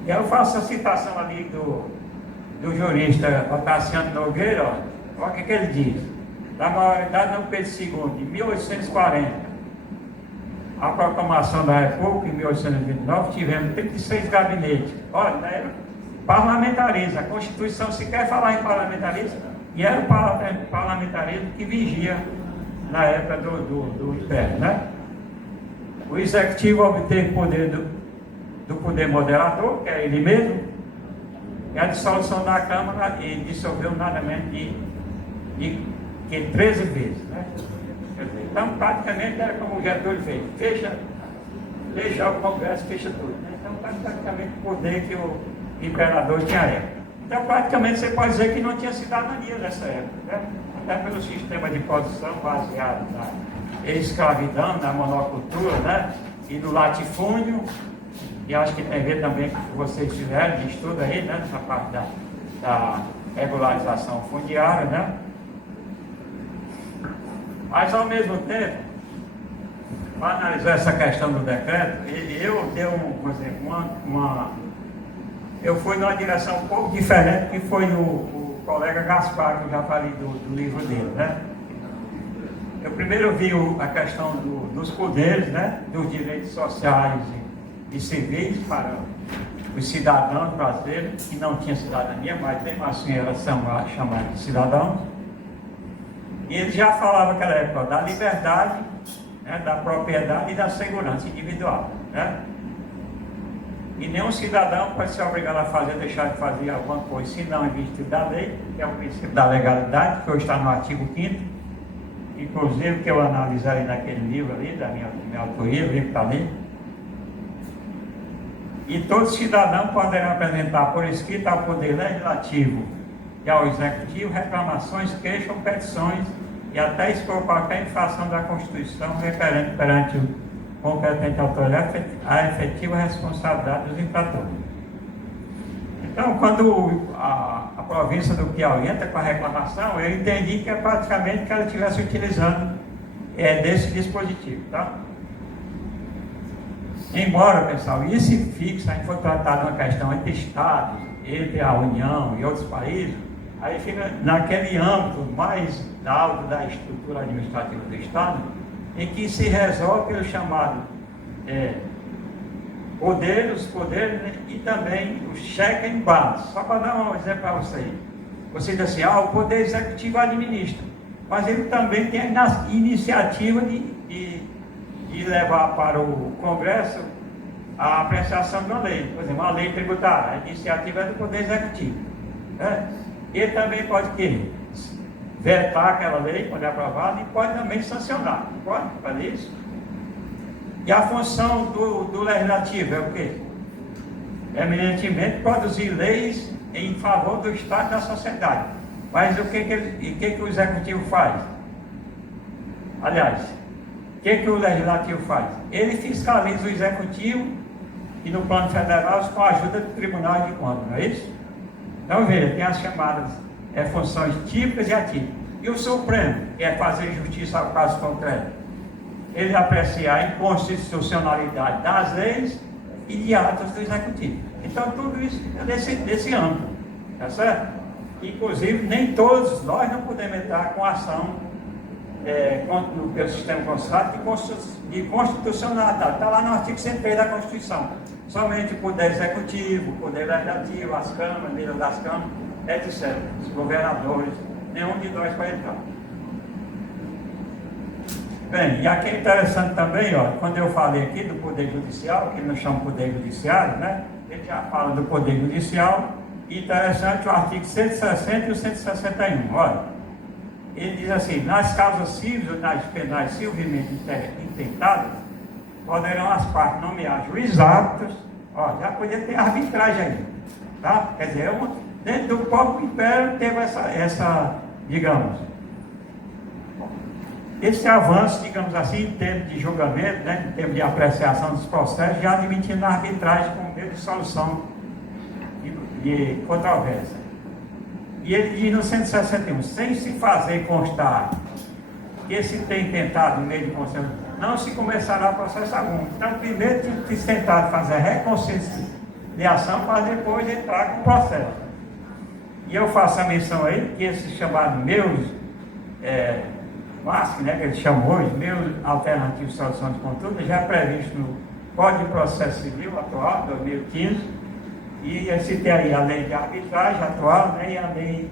E eu faço a citação ali do jurista Otaciano Nogueira, olha o que ele diz. Da maioridade do Pedro II, de 1840, a proclamação da República, em 1829, tivemos 36 gabinetes. Olha, era parlamentarismo, a Constituição sequer falar em parlamentarismo, e era o parlamentarismo que vigia na época do Império, né? O Executivo obteve poder do poder moderador, que é ele mesmo, e a dissolução da Câmara e dissolveu nada menos de 13 vezes, né? Então, praticamente era como o Getúlio fez, fecha o Congresso, fecha tudo, né? Então, praticamente o poder que o imperador tinha à época. Então, praticamente, você pode dizer que não tinha cidadania nessa época, né? Até pelo sistema de produção baseado na escravidão, na monocultura, né? E no latifúndio, e acho que tem a ver também com o que vocês tiveram de estudo aí, né? Nessa parte da regularização fundiária, né? Mas, ao mesmo tempo, para analisar essa questão do decreto, eu dei eu fui numa direção um pouco diferente, que foi o colega Gaspar, que eu já falei do livro dele, né? Eu primeiro vi a questão dos poderes, né? Dos direitos sociais e civis para os cidadãos brasileiros, que não tinham cidadania, mas mesmo assim elas são chamadas de cidadãos. E ele já falava naquela época da liberdade, né, da propriedade e da segurança individual, né? E nenhum cidadão pode ser obrigado a deixar de fazer alguma coisa, se não em virtude da lei, que é o princípio da legalidade, que hoje está no artigo 5º, inclusive que eu analisei naquele livro ali, da minha autoria, o livro está ali. E todo cidadão poderá apresentar por escrito ao Poder Legislativo e ao Executivo reclamações, queixas ou petições e até expor qualquer infração da Constituição referente perante o competente autoridade a efetiva responsabilidade dos infratores. Então, quando a província do Piauí entra com a reclamação, eu entendi que é praticamente que ela estivesse utilizando desse dispositivo, tá? Embora, pessoal, isso fixa, a gente for tratar de uma questão entre Estados, entre a União e outros países, aí fica naquele âmbito mais alto da estrutura administrativa do Estado, em que se resolve o chamado os poderes, né, e também o check and balance. Só para dar um exemplo para vocês. Você diz assim, o poder executivo administra, mas ele também tem a iniciativa de levar para o Congresso a apreciação de uma lei. Por exemplo, uma lei tributária, a iniciativa é do poder executivo. Né? Ele também pode querer vetar aquela lei quando é aprovada e pode também sancionar. Pode fazer isso? E a função do legislativo é o quê? Eminentemente produzir leis em favor do Estado e da sociedade. Mas o que o executivo faz? Aliás, o que o legislativo faz? Ele fiscaliza o executivo e no plano federal com a ajuda do Tribunal de Contas, não é isso? Então veja, tem as chamadas funções típicas e atípicas. E o Supremo, que é fazer justiça ao caso concreto, ele apreciar a inconstitucionalidade das leis e de atos do executivo. Então tudo isso é desse âmbito, tá certo? Inclusive, nem todos nós não podemos entrar com ação pelo sistema constitucional de constitucionalidade. Está lá no artigo 103 da Constituição. Somente o Poder Executivo, o Poder Legislativo, as câmaras, líderes das câmaras, etc. Os governadores, nenhum de nós vai entrar. Bem, e aqui é interessante também, quando eu falei aqui do Poder Judicial, que nós chamamos Poder Judiciário, né? Ele já fala do Poder Judicial, e interessante o artigo 160 e o 161, olha. Ele diz assim, nas causas civis ou nas penais civilmente intentadas, poderão as partes nomear juízes árbitros, já podia ter arbitragem aí, tá? Quer dizer, dentro do próprio Império teve essa digamos, esse avanço, digamos assim, em termos de julgamento, né, em termos de apreciação dos processos, já admitindo a arbitragem como meio de solução de controvérsia. E ele diz no 161, sem se fazer constar que se tem tentado no meio de consenso, não se começará processo algum. Então, primeiro tem que se tentar fazer a reconciliação para depois entrar com o processo. E eu faço a menção aí que esse chamado meus MASC, né, que ele chamou hoje, meus alternativos de solução de contudo, já é previsto no Código de Processo Civil atual, 2015, e eu citei aí a lei de arbitragem atual, né, e a lei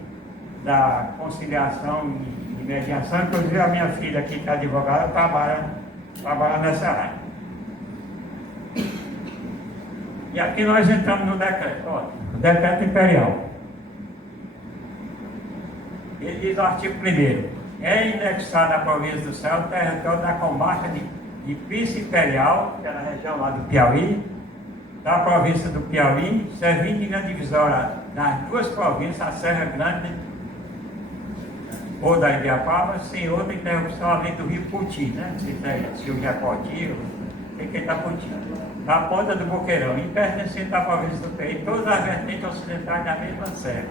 da conciliação e mediação. Inclusive a minha filha aqui, que é advogada, trabalha nessa área. E aqui nós entramos no decreto, o decreto imperial. Ele diz no artigo 1º, é indexado à província do Céu o território da comarca de Pício Imperial, que é na região lá do Piauí, da província do Piauí, servindo de grande divisória das duas províncias, a Serra Grande ou da Ibiapaba, sem outra interrupção além do rio Puti, né? Se o Jacoti, o que está Puti? Na ponta do Boqueirão, e pertencente à província do Piauí, todas as vertentes ocidentais da mesma serra.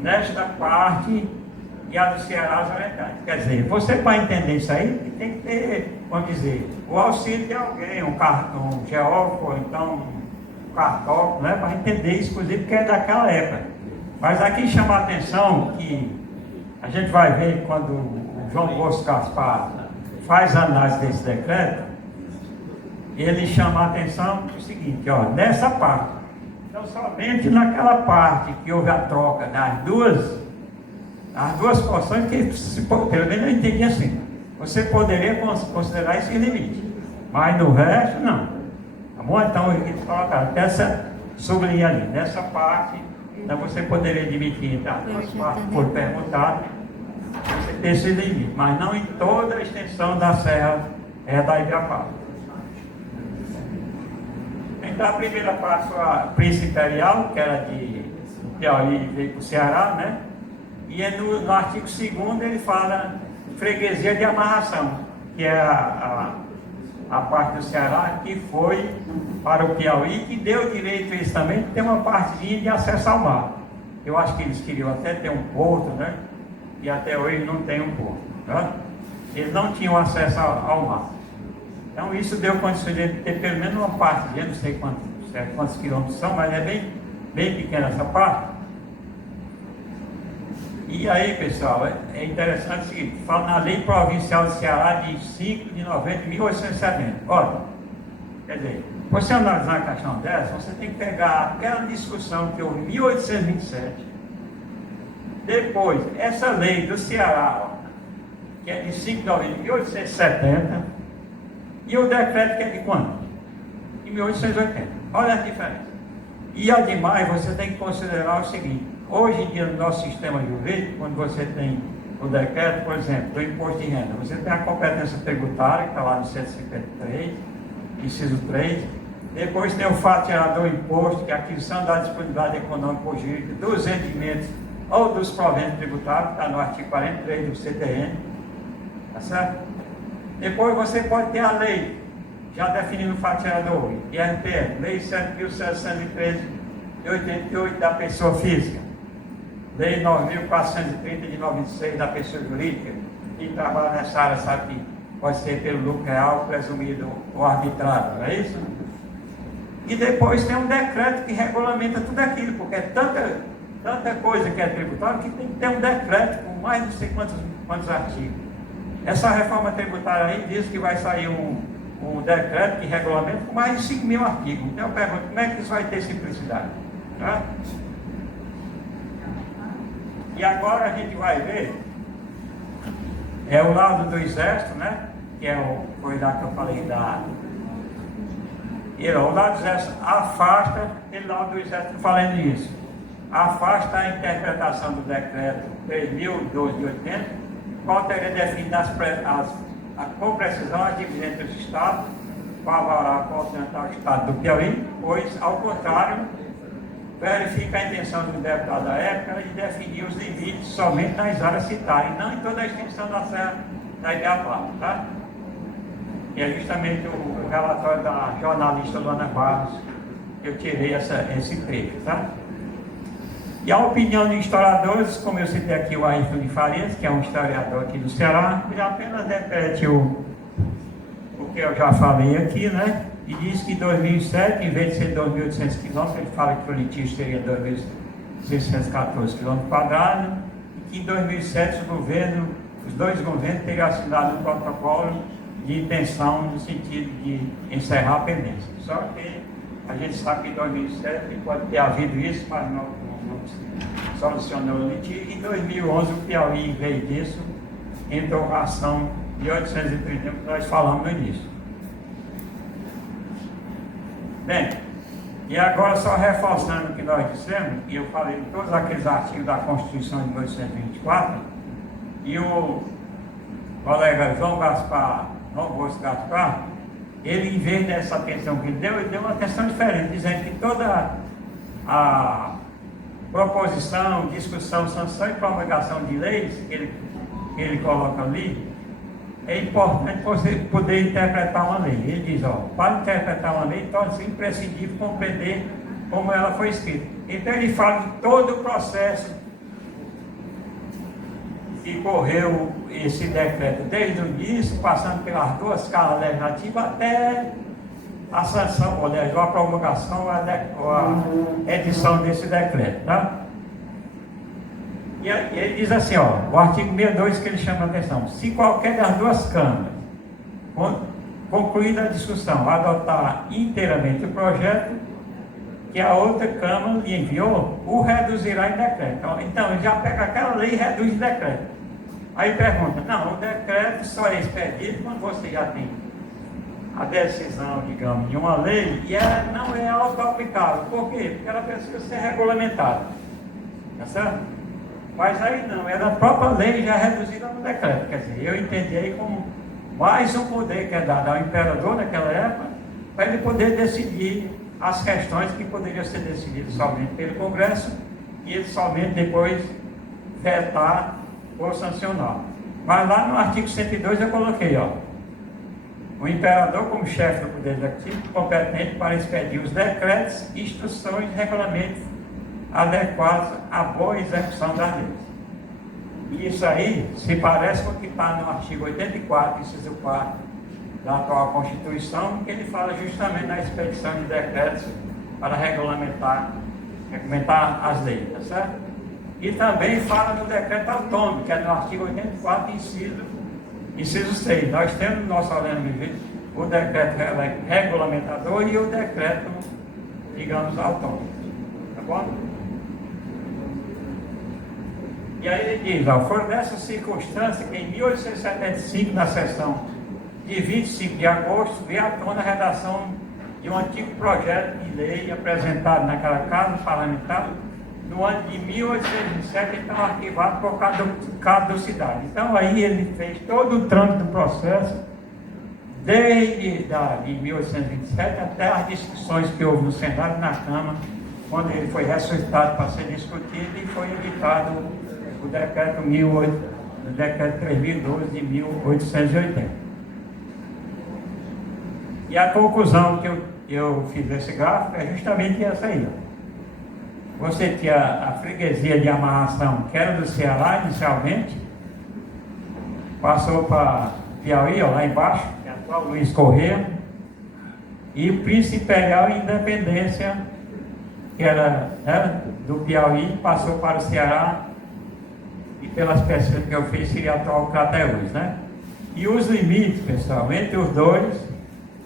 Nesta parte e a do Ceará as orientais. Quer dizer, você para entender isso aí, tem que ter, vamos dizer, o auxílio de alguém, um geógrafo, ou então um cartógrafo, né, para entender isso, inclusive, porque é daquela época. Mas aqui chama a atenção que a gente vai ver quando o João Bosco Gaspar faz a análise desse decreto, ele chama a atenção para o seguinte, nessa parte, então somente naquela parte que houve a troca das duas porções, que pelo menos eu entendi assim, você poderia considerar esse limite, mas no resto não, tá bom? Então ele coloca sublinha ali, nessa parte, então você poderia admitir entre as duas partes por perguntado, você tem esse limite, mas não em toda a extensão da Serra da Ibiapaba. Então a primeira parte foi a Príncipe Imperial, que era de Piauí, veio para o Ceará, né? E no artigo 2º ele fala freguesia de amarração, que é a parte do Ceará que foi para o Piauí, que deu direito a eles também de ter uma partezinha de acesso ao mar. Eu acho que eles queriam até ter um porto, né? E até hoje não tem um porto, tá? Eles não tinham acesso ao mar. Então isso deu condições de ter pelo menos uma parte, eu não sei quantos quilômetros são, mas é bem pequena essa parte. E aí, pessoal, é interessante o seguinte, fala na lei provincial do Ceará de 5 de novembro de 1870. Olha, quer dizer, você analisar uma questão dessa, você tem que pegar aquela discussão que houve em 1827, depois, essa lei do Ceará, ó, que é de 5 de novembro de 1870, e o decreto que é de quando? De 1880. Olha a diferença. E ademais, você tem que considerar o seguinte, hoje em dia no nosso sistema jurídico, quando você tem o decreto, por exemplo, do imposto de renda, você tem a competência tributária, que está lá no 153, inciso 3, depois tem o fatiado do imposto, que é a aquisição da disponibilidade econômica ou jurídica dos rendimentos ou dos proventos tributários, que está no artigo 43 do CTN, tá certo? Depois você pode ter a lei, já definindo o fatiador, IRPF, Lei 7.713 de 88 da pessoa física, Lei 9.430 de 96 da pessoa jurídica, quem trabalha nessa área sabe que pode ser pelo lucro real, presumido ou arbitrário, não é isso? E depois tem um decreto que regulamenta tudo aquilo, porque é tanta coisa que é tributária que tem que ter um decreto com mais não sei quantos artigos. Essa reforma tributária aí diz que vai sair um decreto que regulamenta com mais de 5 mil artigos. Então eu pergunto, como é que isso vai ter simplicidade? Tá? E agora a gente vai ver, é o lado do Exército, né? Que foi lá que eu falei o lado do Exército afasta, e o lado do Exército falando isso, afasta a interpretação do decreto 3.012 de 80, qual teria definido com precisão as divisões entre os estados, favorável ao ocidental estado do Piauí, pois, ao contrário, verifica a intenção do deputado da época de definir os limites somente nas áreas citadas, e não em toda a extensão da serra da Ibiapaba, tá? E é justamente o relatório da jornalista Luana Barros que eu tirei esse trecho, tá? E a opinião de historiadores, como eu citei aqui o Ayrton de Farias, que é um historiador aqui do Ceará, ele apenas repete o que eu já falei aqui, né? E diz que em 2007, em vez de ser 2.800 quilômetros, ele fala que o litígio seria 2.614 quilômetros quadrados, e que em 2007 os dois governos teriam assinado um protocolo de intenção no sentido de encerrar a pendência. Só que a gente sabe que em 2007 pode ter havido isso, mas não solucionou o litígio. Em 2011 o Piauí, em vez disso, entrou a ação de 831 que nós falamos no início. Bem, e agora só reforçando o que nós dissemos, e eu falei em todos aqueles artigos da Constituição de 1824, e o colega João Bosco Gaspar, ele, em vez dessa atenção que ele deu uma atenção diferente, dizendo que toda a proposição, discussão, sanção e promulgação de leis que ele coloca ali, é importante você poder interpretar uma lei. Ele diz, para interpretar uma lei, torna-se imprescindível compreender como ela foi escrita. Então ele fala de todo o processo que correu esse decreto, desde o início, passando pelas duas casas legislativas, até a sanção, ou a promulgação, ou a edição desse decreto, tá? E ele diz assim, o artigo 62 que ele chama a atenção: se qualquer das duas câmaras, concluída a discussão, adotar inteiramente o projeto que a outra câmara lhe enviou, o reduzirá em decreto. Então ele já pega aquela lei e reduz em decreto. Aí pergunta, não, o decreto só é expedido quando você já tem a decisão, digamos, de uma lei e ela não é auto-aplicável. Por quê? Porque ela precisa ser regulamentada. Tá certo? Mas aí não, era a própria lei já reduzida no decreto. Quer dizer, eu entendi aí como mais um poder que é dado ao imperador naquela época, para ele poder decidir as questões que poderiam ser decididas somente pelo Congresso e ele somente depois vetar ou sancionar. Mas lá no artigo 102 eu coloquei, o imperador como chefe do Poder Executivo competente para expedir os decretos, instruções e regulamentos adequados à boa execução das leis. E isso aí se parece com o que está no artigo 84, inciso 4 da atual Constituição, que ele fala justamente na expedição de decretos para regulamentar as leis, tá certo? E também fala no decreto autônomo, que é no artigo 84, inciso 6. Nós temos no nosso ordenamento o decreto regulamentador e o decreto, digamos, autônomo. Tá bom? E aí ele diz, ó, foi nessa circunstância que em 1875, na sessão de 25 de agosto, veio à tona a redação de um antigo projeto de lei apresentado naquela Casa Parlamentar no ano de 1827, então arquivado por caducidade. Então aí ele fez todo o trâmite do processo, desde de 1827 até as discussões que houve no Senado e na Câmara, quando ele foi ressuscitado para ser discutido e foi editado o decreto 3012 de 1880. E a conclusão que eu fiz desse gráfico é justamente essa aí. Você tinha a freguesia de amarração, que era do Ceará inicialmente, passou para Piauí, ó, lá embaixo, que é a atual Luiz Corrêa, e o Príncipe Imperial Independência, que era do Piauí, passou para o Ceará, e pelas pesquisas que eu fiz, seria a atual Crateús, né? E os limites, pessoal, entre os dois,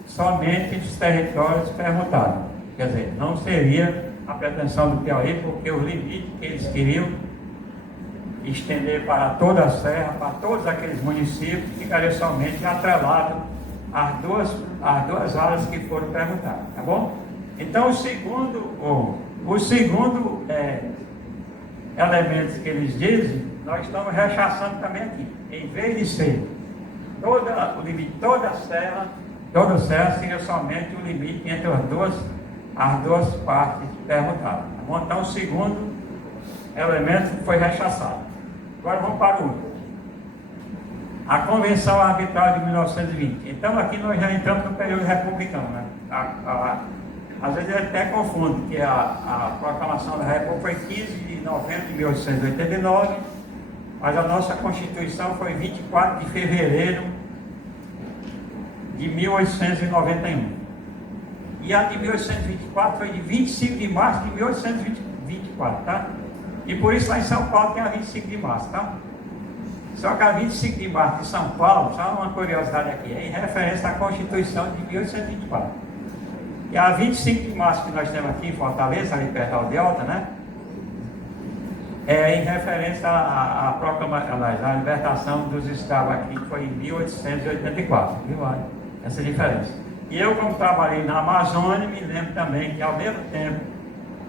somente os territórios permutados. Quer dizer, não seria a pretensão do Piauí, porque o limite que eles queriam estender para toda a serra, para todos aqueles municípios, ficaria somente atrelado às duas áreas que foram permutadas, tá bom? Então, o segundo elemento que eles dizem, nós estamos rechaçando também aqui. Em vez de ser o limite, toda a serra seria somente o limite entre as duas partes permutadas. Tá bom? Então, o segundo elemento foi rechaçado. Agora vamos para o último. A Convenção Arbitral de 1920. Então, aqui nós já entramos no período republicano, né? Às vezes ele até confunde, que a proclamação da República foi 15 de novembro de 1889, mas a nossa Constituição foi 24 de fevereiro de 1891. E a de 1824 foi de 25 de março de 1824, tá? E por isso lá em São Paulo tem a 25 de março, tá? Só que a 25 de março de São Paulo, só uma curiosidade aqui, é em referência à Constituição de 1824. E a 25 de março que nós temos aqui em Fortaleza, ali perto da Aldeota, né? É em referência à libertação dos escravos aqui, que foi em 1884, viu? Essa diferença. E eu, como trabalhei na Amazônia, me lembro também que, ao mesmo tempo,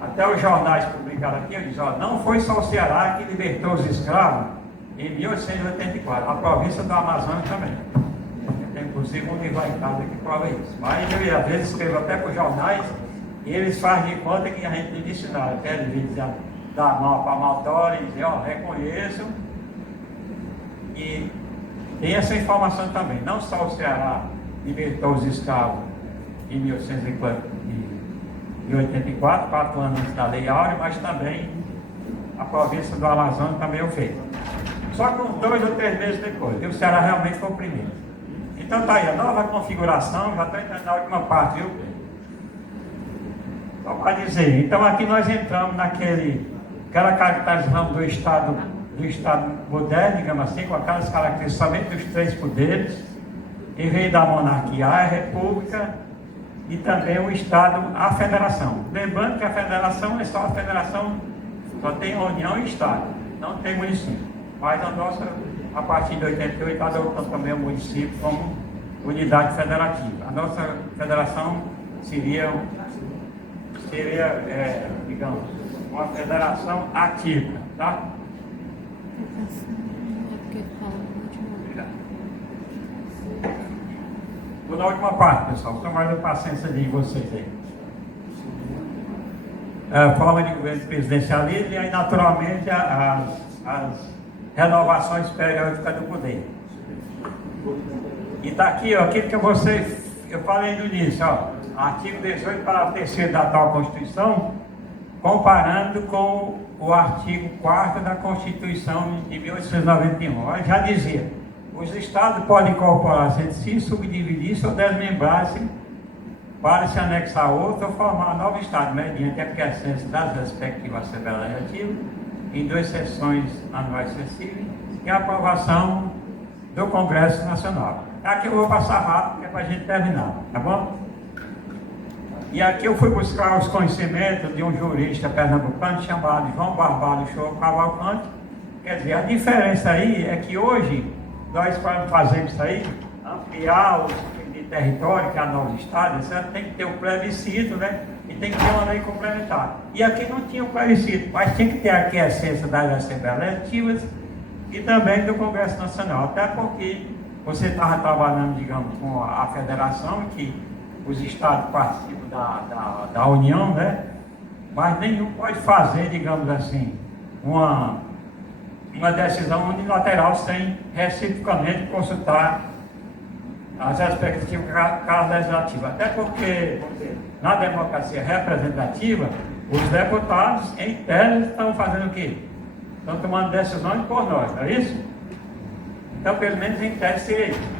até os jornais publicaram aqui, eu disse, ó, não foi só o Ceará que libertou os escravos em 1884, a província do Amazonas também. Tem inclusive um livro em casa que prova isso. Mas eu, às vezes, escrevo até para os jornais e eles fazem de conta que a gente não disse nada. Querem dar a mão para a maltória e dizer, ó, reconheço. E tem essa informação também. Não só o Ceará libertou os escravos em 1884, 4 anos antes da Lei Áurea, mas também a província do Amazonas também o fez. Só com 2 ou 3 meses depois. E o Ceará realmente foi o primeiro. Então tá aí, a nova configuração, já estou entrando na última parte, viu? Só para dizer, então aqui nós entramos aquela caracterização do Estado moderno, digamos assim, com aquelas características somente dos 3 poderes, em vez da monarquia, a república, e também o Estado, a federação. Lembrando que a federação é só a federação, só tem União e Estado, não tem município. Mas a nossa, a partir de 88, adotamos também o município como unidade federativa. A nossa federação seria digamos, uma federação ativa, tá? Vou na última parte, pessoal. Estou mais a paciência de vocês aí. Forma de governo presidencialismo e aí, naturalmente, as renovações periódicas do poder. E está aqui, ó, aquilo que eu falei no início, ó, artigo 18, parágrafo 3º da atual Constituição, comparando com o artigo 4º da Constituição de 1891. Já dizia, os estados podem incorporar-se entre si, subdividir-se ou desmembrar-se para se anexar a outro ou formar um novo estado, mediante a quiescência das respectivas Assembleias Legislativas, em 2 sessões anuais sucessivas, e a aprovação do Congresso Nacional. Aqui eu vou passar rápido, que é para a gente terminar, tá bom? E aqui eu fui buscar os conhecimentos de um jurista pernambucano chamado João Barbalho Show Cavalcante. Quer dizer, a diferença aí é que hoje nós, para fazermos isso aí, ampliar o de território, que é a nova estado, etc., tem que ter o plebiscito, né? E tem que ter uma lei complementar. E aqui não tinha o plebiscito, mas tinha que ter aqui a essência das Assembleias Legislativas e também do Congresso Nacional. Até porque você estava trabalhando, digamos, com a federação, que os estados participam da União, né? Mas nenhum pode fazer, digamos assim, uma decisão unilateral sem reciprocamente consultar as respectivas casas legislativas. Até porque, vamos dizer, na democracia representativa, os deputados, em tese, estão fazendo o quê? Estão tomando decisões por nós, não é isso? Então, pelo menos em tese seria isso.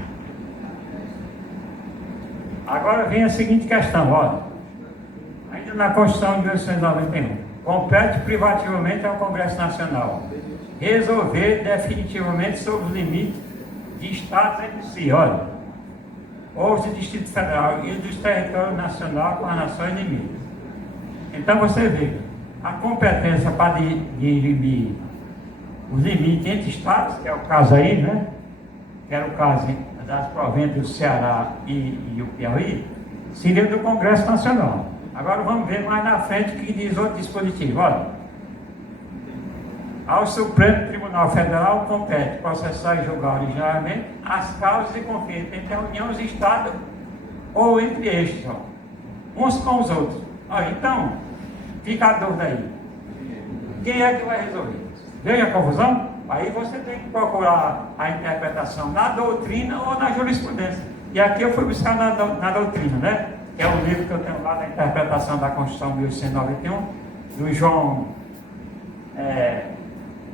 Agora vem a seguinte questão, olha. Ainda na Constituição de 1991, compete privativamente ao Congresso Nacional resolver definitivamente sobre os limites de estados entre si, olha, ou do Distrito Federal e dos territórios nacionais com as nações inimigas. Então você vê, a competência para dirimir os limites entre estados, que é o caso aí, né? Que era o caso das províncias do Ceará e o Piauí, seria do Congresso Nacional. Agora vamos ver mais na frente o que diz outro dispositivo. Olha, ao Supremo Tribunal Federal compete processar e julgar originalmente as causas de conflito entre a União e os Estados ou entre estes, ó, uns com os outros. Olha, então, fica a dúvida aí. Quem é que vai resolver? Veja a confusão? Aí você tem que procurar a interpretação na doutrina ou na jurisprudência. E aqui eu fui buscar na doutrina, né? Que é o livro que eu tenho lá da interpretação da Constituição de 1891, do João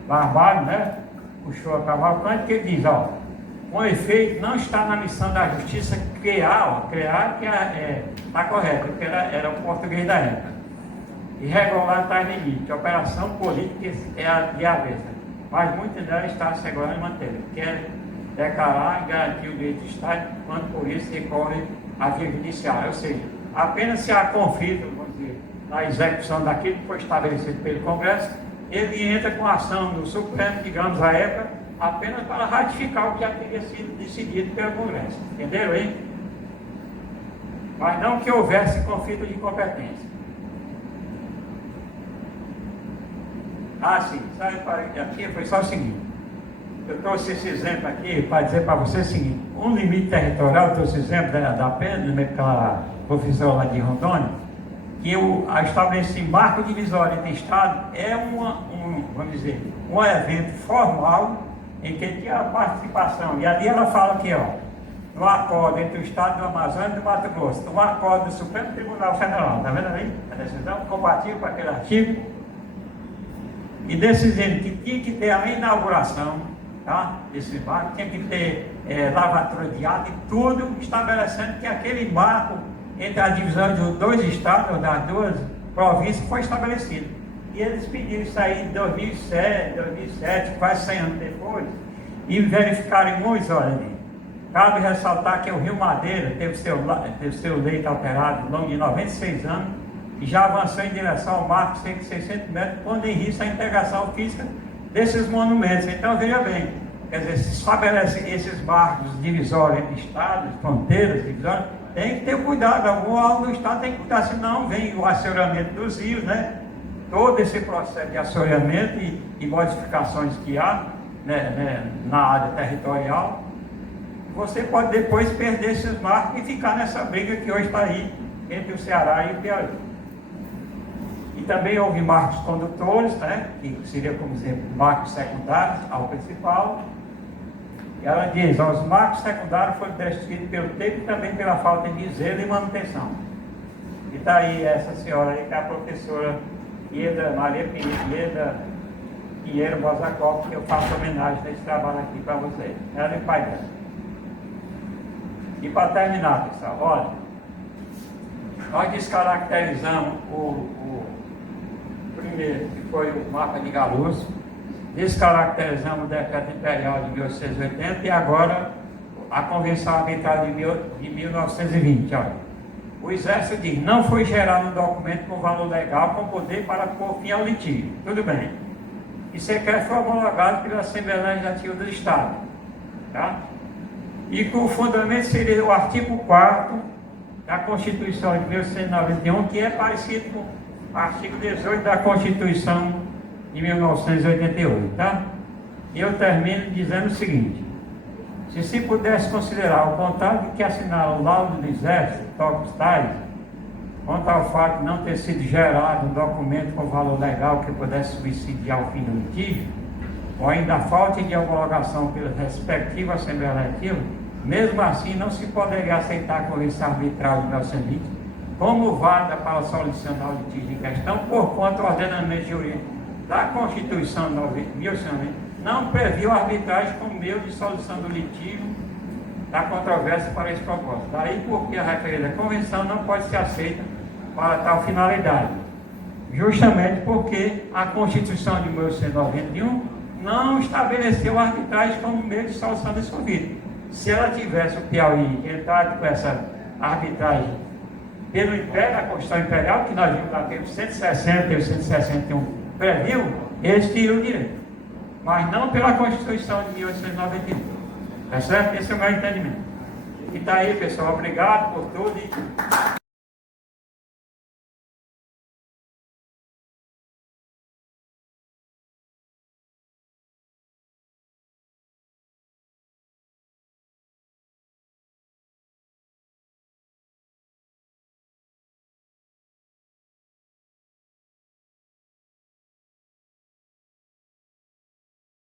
Barbalho, né? Puxou a Cavalcante, que ele diz, ó, com efeito, não está na missão da justiça criar que está correto, porque era o português da época. E regular tais limites. A operação política é a de avessa. Mas muitas delas está assegurando e mantendo. Quer declarar e garantir o direito do Estado, quando por isso recorre à via judiciária. Ou seja, apenas se há conflito, vamos dizer, na execução daquilo que foi estabelecido pelo Congresso, ele entra com a ação do Supremo, digamos, à época, apenas para ratificar o que já teria sido decidido pelo Congresso. Entenderam aí? Mas não que houvesse conflito de competência. Ah, sim, sabe, aqui foi só o seguinte. Eu trouxe esse exemplo aqui para dizer para você o seguinte: um limite territorial, eu trouxe exemplo da Pedro, daquela professora lá de Rondônia, que a estabelecer marco divisório entre Estado é vamos dizer, um evento formal em que tinha a participação. E ali ela fala aqui, ó, no acordo entre o Estado do Amazonas e do Mato Grosso, no acordo do Supremo Tribunal Federal, está vendo aí? A decisão compatível com aquele artigo. E decidindo que tinha que ter a inauguração, tá? Desse marco, tinha que ter lavatura de água e tudo, estabelecendo que aquele marco entre a divisão dos 2 estados, ou das 2 províncias, foi estabelecido. E eles pediram isso aí em 2007, quase 100 anos depois, e verificaram em muitos, olha ali. Cabe ressaltar que o Rio Madeira teve seu leito alterado ao longo de 96 anos, e já avançou em direção ao marco de cerca de 600 metros, quando em risco a integração física desses monumentos. Então, veja bem, quer dizer, se estabelece esses marcos divisórios entre estados, fronteiras divisórias, tem que ter cuidado, algum órgão do estado tem que cuidar, senão vem o assoreamento dos rios, né? Todo esse processo de assoreamento e modificações que há, né, na área territorial, você pode depois perder esses marcos e ficar nessa briga que hoje está aí entre o Ceará e o Piauí. E também houve marcos condutores, né, que seria, como exemplo, marcos secundários ao principal. E ela diz, os marcos secundários foram destruídos pelo tempo e também pela falta de zelo e manutenção. E está aí essa senhora aí, que é a professora Maria Pinheiro Pinheiro Bozacop, que eu faço homenagem nesse trabalho aqui para vocês. Ela e o pai dela. E para terminar, pessoal, olha, nós descaracterizamos o primeiro, que foi o mapa de Galuz, descaracterizamos o decreto imperial de 1880 e agora a Convenção Arbitrária de 1920. Olha. O Exército diz, não foi gerado um documento com valor legal com poder para pôr fim ao litígio. Tudo bem. E sequer foi homologado pela Assembleia Legislativa do Estado. Tá? E com o fundamento seria o artigo 4º da Constituição de 1891, que é parecido com o artigo 18 da Constituição de 1988. Tá? E eu termino dizendo o seguinte: se pudesse considerar o contrato de que assinaram o laudo do Exército, toques tais, quanto ao fato de não ter sido gerado um documento com valor legal que pudesse subsidiar o fim do litígio, ou ainda a falta de homologação pela respectiva Assembleia Legislativa, mesmo assim não se poderia aceitar a Convenção Arbitral de 1920 como válida para solucionar o litígio em questão, porquanto o ordenamento jurídico da Constituição de 1990 não previu arbitragem como meio de solução do litígio da controvérsia para esse propósito. Daí porque a referida convenção não pode ser aceita para tal finalidade. Justamente porque a Constituição de 1891 não estabeleceu a arbitragem como meio de solução desse conflito. Se ela tivesse o Piauí entrado com essa arbitragem pelo Império, a Constituição Imperial, que nós vimos lá, teve 160 e 161 previu, eles teriam o direito. Mas não pela Constituição de 1891. Tá certo? Esse é o meu entendimento. E tá aí, pessoal. Obrigado por tudo.